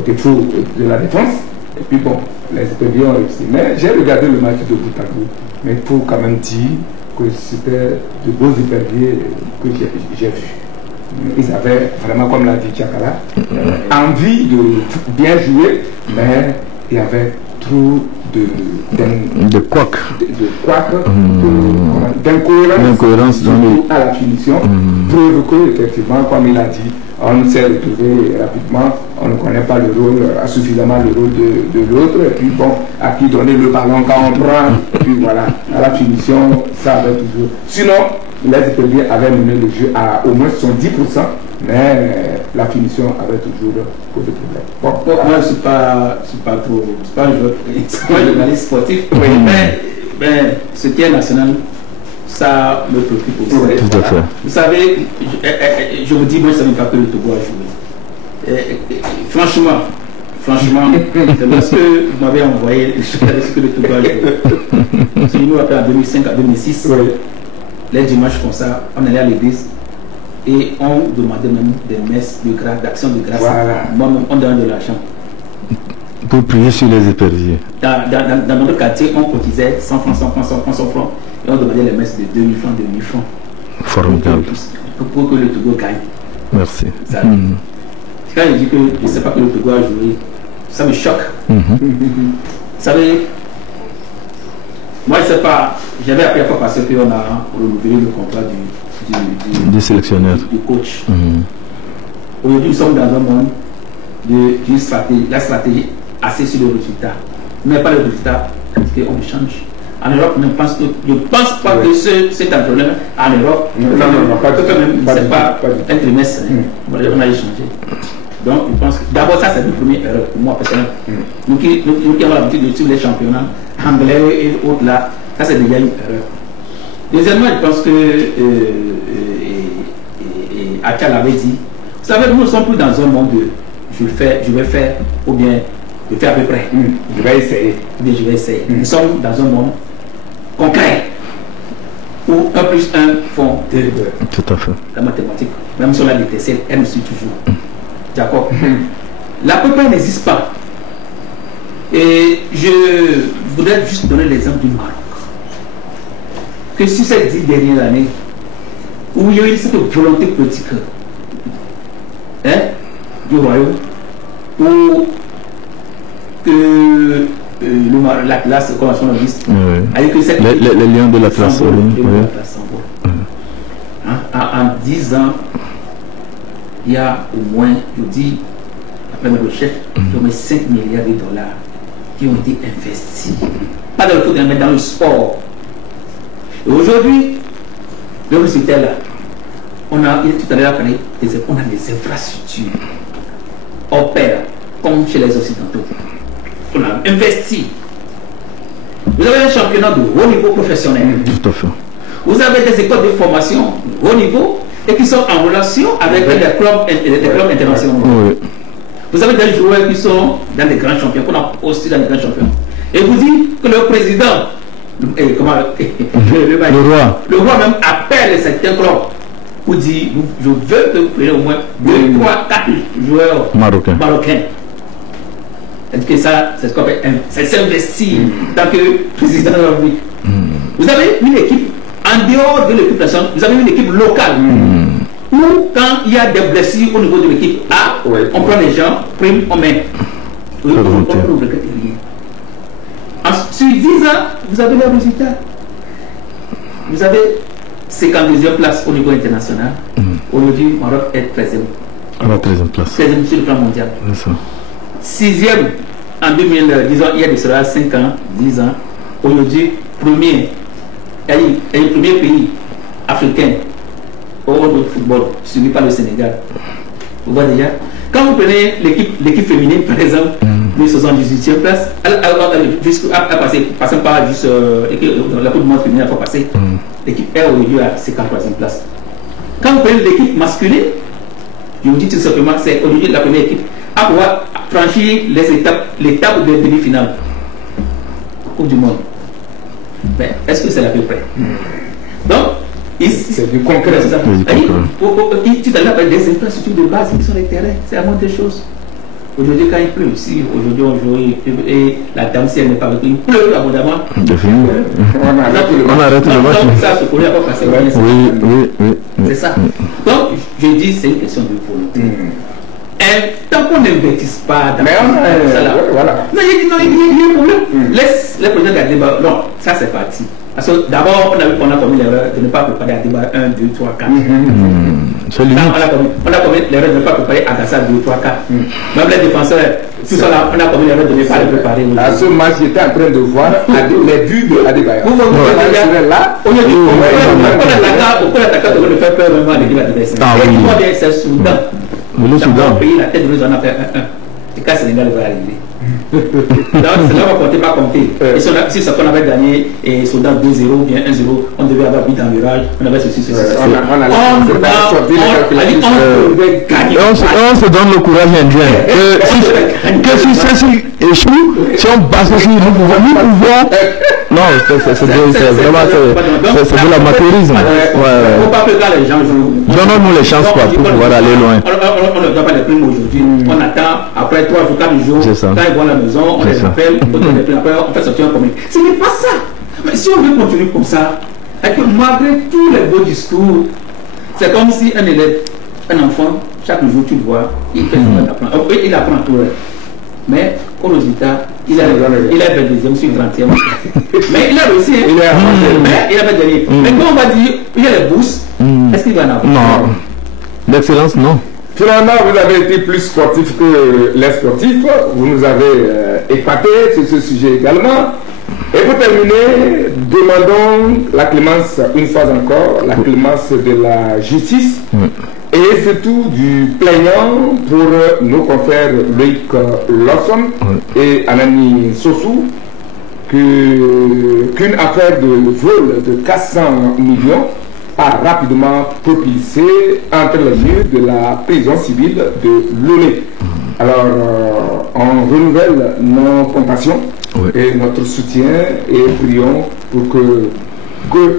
défaut de la défense. Et puis bon, les éperviers ont réussi. Mais j'ai regardé le match de bout à bout. Mais il faut quand même dire que c'était de beaux éperviers que j'ai vus. Ils avaient vraiment, comme l'a dit Tchakala, envie de bien jouer, mais il y avait trop de couac, d'incohérence à la finition, preuve que, effectivement, comme il a dit, on s'est retrouvé rapidement, on ne connaît pas le rôle, suffisamment le rôle de l'autre, et puis bon, à qui donner le ballon quand on prend, et puis voilà, à la finition, ça avait toujours. Sinon, les éperviers avaient mené le jeu à au moins 70%, mais la finition avait toujours posé problème. Bon, moi, je ne suis pas trop, c'est pas un journaliste sportif, mais ce qui est national, ça me préoccupe aussi. Oui, tout à fait. Vous savez, je vous dis, moi je ne savais pas que le Togo a joué. Franchement, lorsque vous m'avez envoyé ce que le Togo a joué, si je me rappelle en 2005 à 2006, les dimanches comme ça, on allait à l'église et on demandait même des messes d'action de grâce. Voilà. Moi-même, on donnait de l'argent. Pour prier sur les éperviers. Dans notre quartier, on cotisait 100 francs, 100 francs, 100 francs, 100 francs. Et on demandait les messes de 2000 francs, 2000 francs. Formidable. Pour que le Togo gagne. Merci. Quand je dis que je ne sais pas que le Togo a joué, ça me choque. Vous savez, moi je ne sais pas, j'avais appris à fois parce qu'on a renouvelé le contrat du sélectionneur, du coach. Aujourd'hui, nous sommes dans un monde d'une stratégie, la stratégie assez sur le résultat. Mais pas le résultat, parce qu'on change. En Europe, je ne pense pas que c'est un problème. En Europe, c'est pas un trimestre. On a échangé. Donc, je pense que d'abord, ça, c'est une première erreur pour moi, personnellement. Nous qui avons l'habitude de suivre les championnats anglais et autres là, ça, c'est déjà une erreur. Deuxièmement, je pense que Atia l'avait dit. Vous savez, nous ne sommes plus dans un monde de je vais faire, ou bien je fais à peu près. Je vais essayer. Ou bien je vais essayer. Nous sommes dans un monde concret où 1 plus 1 font 2. Tout à fait. La mathématique, même si on l'a détesté, elle me suit toujours. D'accord. La peu près n'existe pas. Et je voudrais juste donner l'exemple du Maroc. Que sur ces 10 dernières années, où il y a eu cette volonté politique du royaume pour que l'Atlas, comme on dit, les lions de l'Atlas. En 10 ans, il y a au moins, je dis, après mes recherches, au moins 5 milliards de dollars qui ont été investis. Pas dans le foot, mais dans le sport. Et aujourd'hui, le résultat là, on a, tout à l'heure, on a des infrastructures hors pair, comme chez les Occidentaux. On a investi. Vous avez un championnat de haut niveau professionnel. Tout à fait. Vous avez des écoles de formation de haut niveau et qui sont en relation avec les clubs internationaux. Oui. Vous avez des joueurs qui sont dans des grands champions, qu'on a aussi dans des grands champions. Et vous dites que le président, le roi même appelle certains clubs pour dire je veux que vous preniez au moins 2, 3, 4 joueurs marocains. C'est-à-dire que ça, c'est ce qu'on appelle s'investir en tant que président de la République. Vous avez une équipe, en dehors de l'équipe nationale, vous avez une équipe locale. Où quand il y a des blessures au niveau de l'équipe A, on prend les gens, prime, on met. On regrette rien. Sur 10 ans, vous avez le résultat. Vous avez 52e place au niveau international. Aujourd'hui, Maroc est 13e. À la 13e place. 13e sur le plan mondial. 6e en 2000, disons, il y a de cela 5 ans, 10 ans. Aujourd'hui, premier pays africain au monde du football, suivi par le Sénégal. Vous voyez déjà, quand vous prenez l'équipe féminine, par exemple, de 78e place, elle passant par juste la Coupe du Monde féminine, elle passer. L'équipe est aujourd'hui à 53e place. Quand vous prenez l'équipe masculine, je vous dis tout simplement, c'est aujourd'hui la première équipe à pouvoir franchir l'étape de demi-finale Coupe du Monde. Mais est-ce que c'est à peu près? Donc, c'est du concret. Tu as là des infrastructures de base qui sont les terrains, c'est la moindre des choses. Aujourd'hui, quand il pleut aussi, aujourd'hui on joue et la dame, si elle n'est pas avec il pleut abondamment. On arrête le match. Ça, ce qu'on n'a pas passé. Oui. C'est ça. Donc, je dis, c'est une question de volonté. Tant qu'on n'investisse pas dans ça là, voilà. Non, il y a un problème. Laisse les présidents garder. Non, ça c'est parti. Parce que d'abord, on a commis l'erreur de ne pas préparer un débat 1, 2, 3, 4. On a commis l'erreur de ne pas préparer Agassa 2, 3, 4. Même les défenseurs, tout ça là, on a commis l'erreur de ne pas les préparer. À ce match, j'étais en train de voir les buts de Adebayor. Vous voyez là, on a l'attaquant de faire peur vraiment à l'équipe adversaire. Et c'est Soudan. Le Soudan. Pays, la tête de nous en a fait 1-1. Et quand Sénégal va arriver. Donc, c'est là qu'on ne comptait pas compter. Et si ça qu'on avait gagné et Soudan 2-0 ou bien 1-0, on devait avoir 8 dans le virage, on avait ceci. On se donne le courage indien. Que si ceci échoue, si on passe aussi, nous pouvons. Non, c'est vraiment c'est de l'amateurisme. Il ne faut pas que quand les gens jouent. Donnons-nous les chances pour pouvoir aller loin. On ne doit pas les primes aujourd'hui. On attend après 3 jours, 4 jours. Quand ils vont à la maison, on les appelle, après on fait sortir un commun. Ce n'est pas ça. Mais si on veut continuer comme ça, et que malgré tous les beaux discours, c'est comme si un élève, un enfant, chaque jour tu le vois, il fait il apprend tout. Mais au résultat, il est 22e sur 30e. Mais il a réussi. Mais il a fait gagner. Mais quand on va dire, il y a les bourses, est-ce qu'il va en avoir? Non. L'excellence, non. Finalement, vous avez été plus sportif que les sportifs. Vous nous avez épaté sur ce sujet également. Et pour terminer, demandons la clémence, une fois encore, la clémence de la justice. Et surtout du plaignant pour nos confrères Loïc Lawson et Anani Sossou, qu'une affaire de vol de 400 millions a rapidement propulsé entre les murs de la prison civile de Lomé. Alors, on renouvelle nos compassions et notre soutien et prions pour que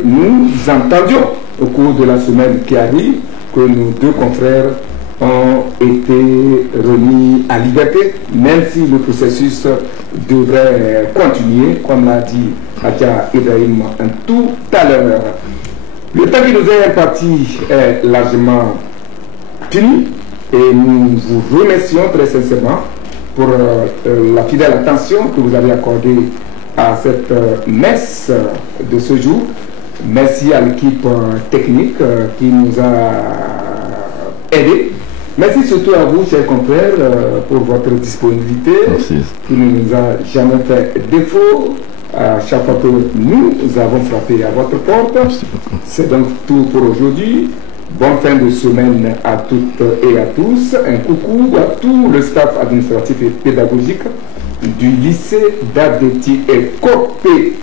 nous entendions au cours de la semaine qui arrive que nos 2 confrères ont été remis à liberté, même si le processus devrait continuer, comme l'a dit Atia Ibrahim tout à l'heure. Le temps qui nous est imparti est largement fini et nous vous remercions très sincèrement pour la fidèle attention que vous avez accordée à cette messe de ce jour. Merci à l'équipe technique qui nous a aidés. Merci surtout à vous, chers confrères, pour votre disponibilité. Merci. Qui ne nous a jamais fait défaut. À chaque fois que nous avons frappé à votre porte. C'est donc tout pour aujourd'hui. Bonne fin de semaine à toutes et à tous. Un coucou à tout le staff administratif et pédagogique du lycée d'Ardeti et Copé.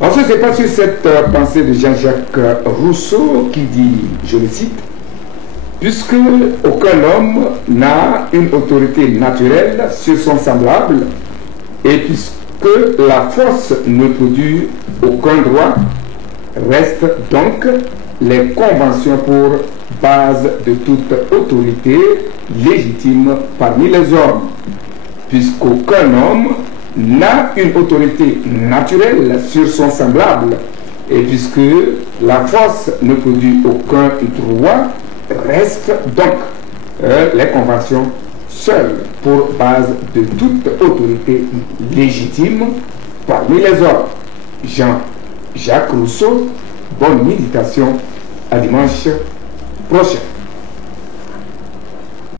On se sépare sur cette pensée de Jean-Jacques Rousseau qui dit, je le cite, « Puisque aucun homme n'a une autorité naturelle sur son semblable, et puisque la force ne produit aucun droit, restent donc les conventions pour base de toute autorité légitime parmi les hommes. Puisqu'aucun homme n'a une autorité naturelle sur son semblable, et puisque la force ne produit aucun droit, restent donc les conventions seules pour base de toute autorité légitime parmi les hommes. Jean-Jacques Rousseau, bonne méditation, à dimanche prochain.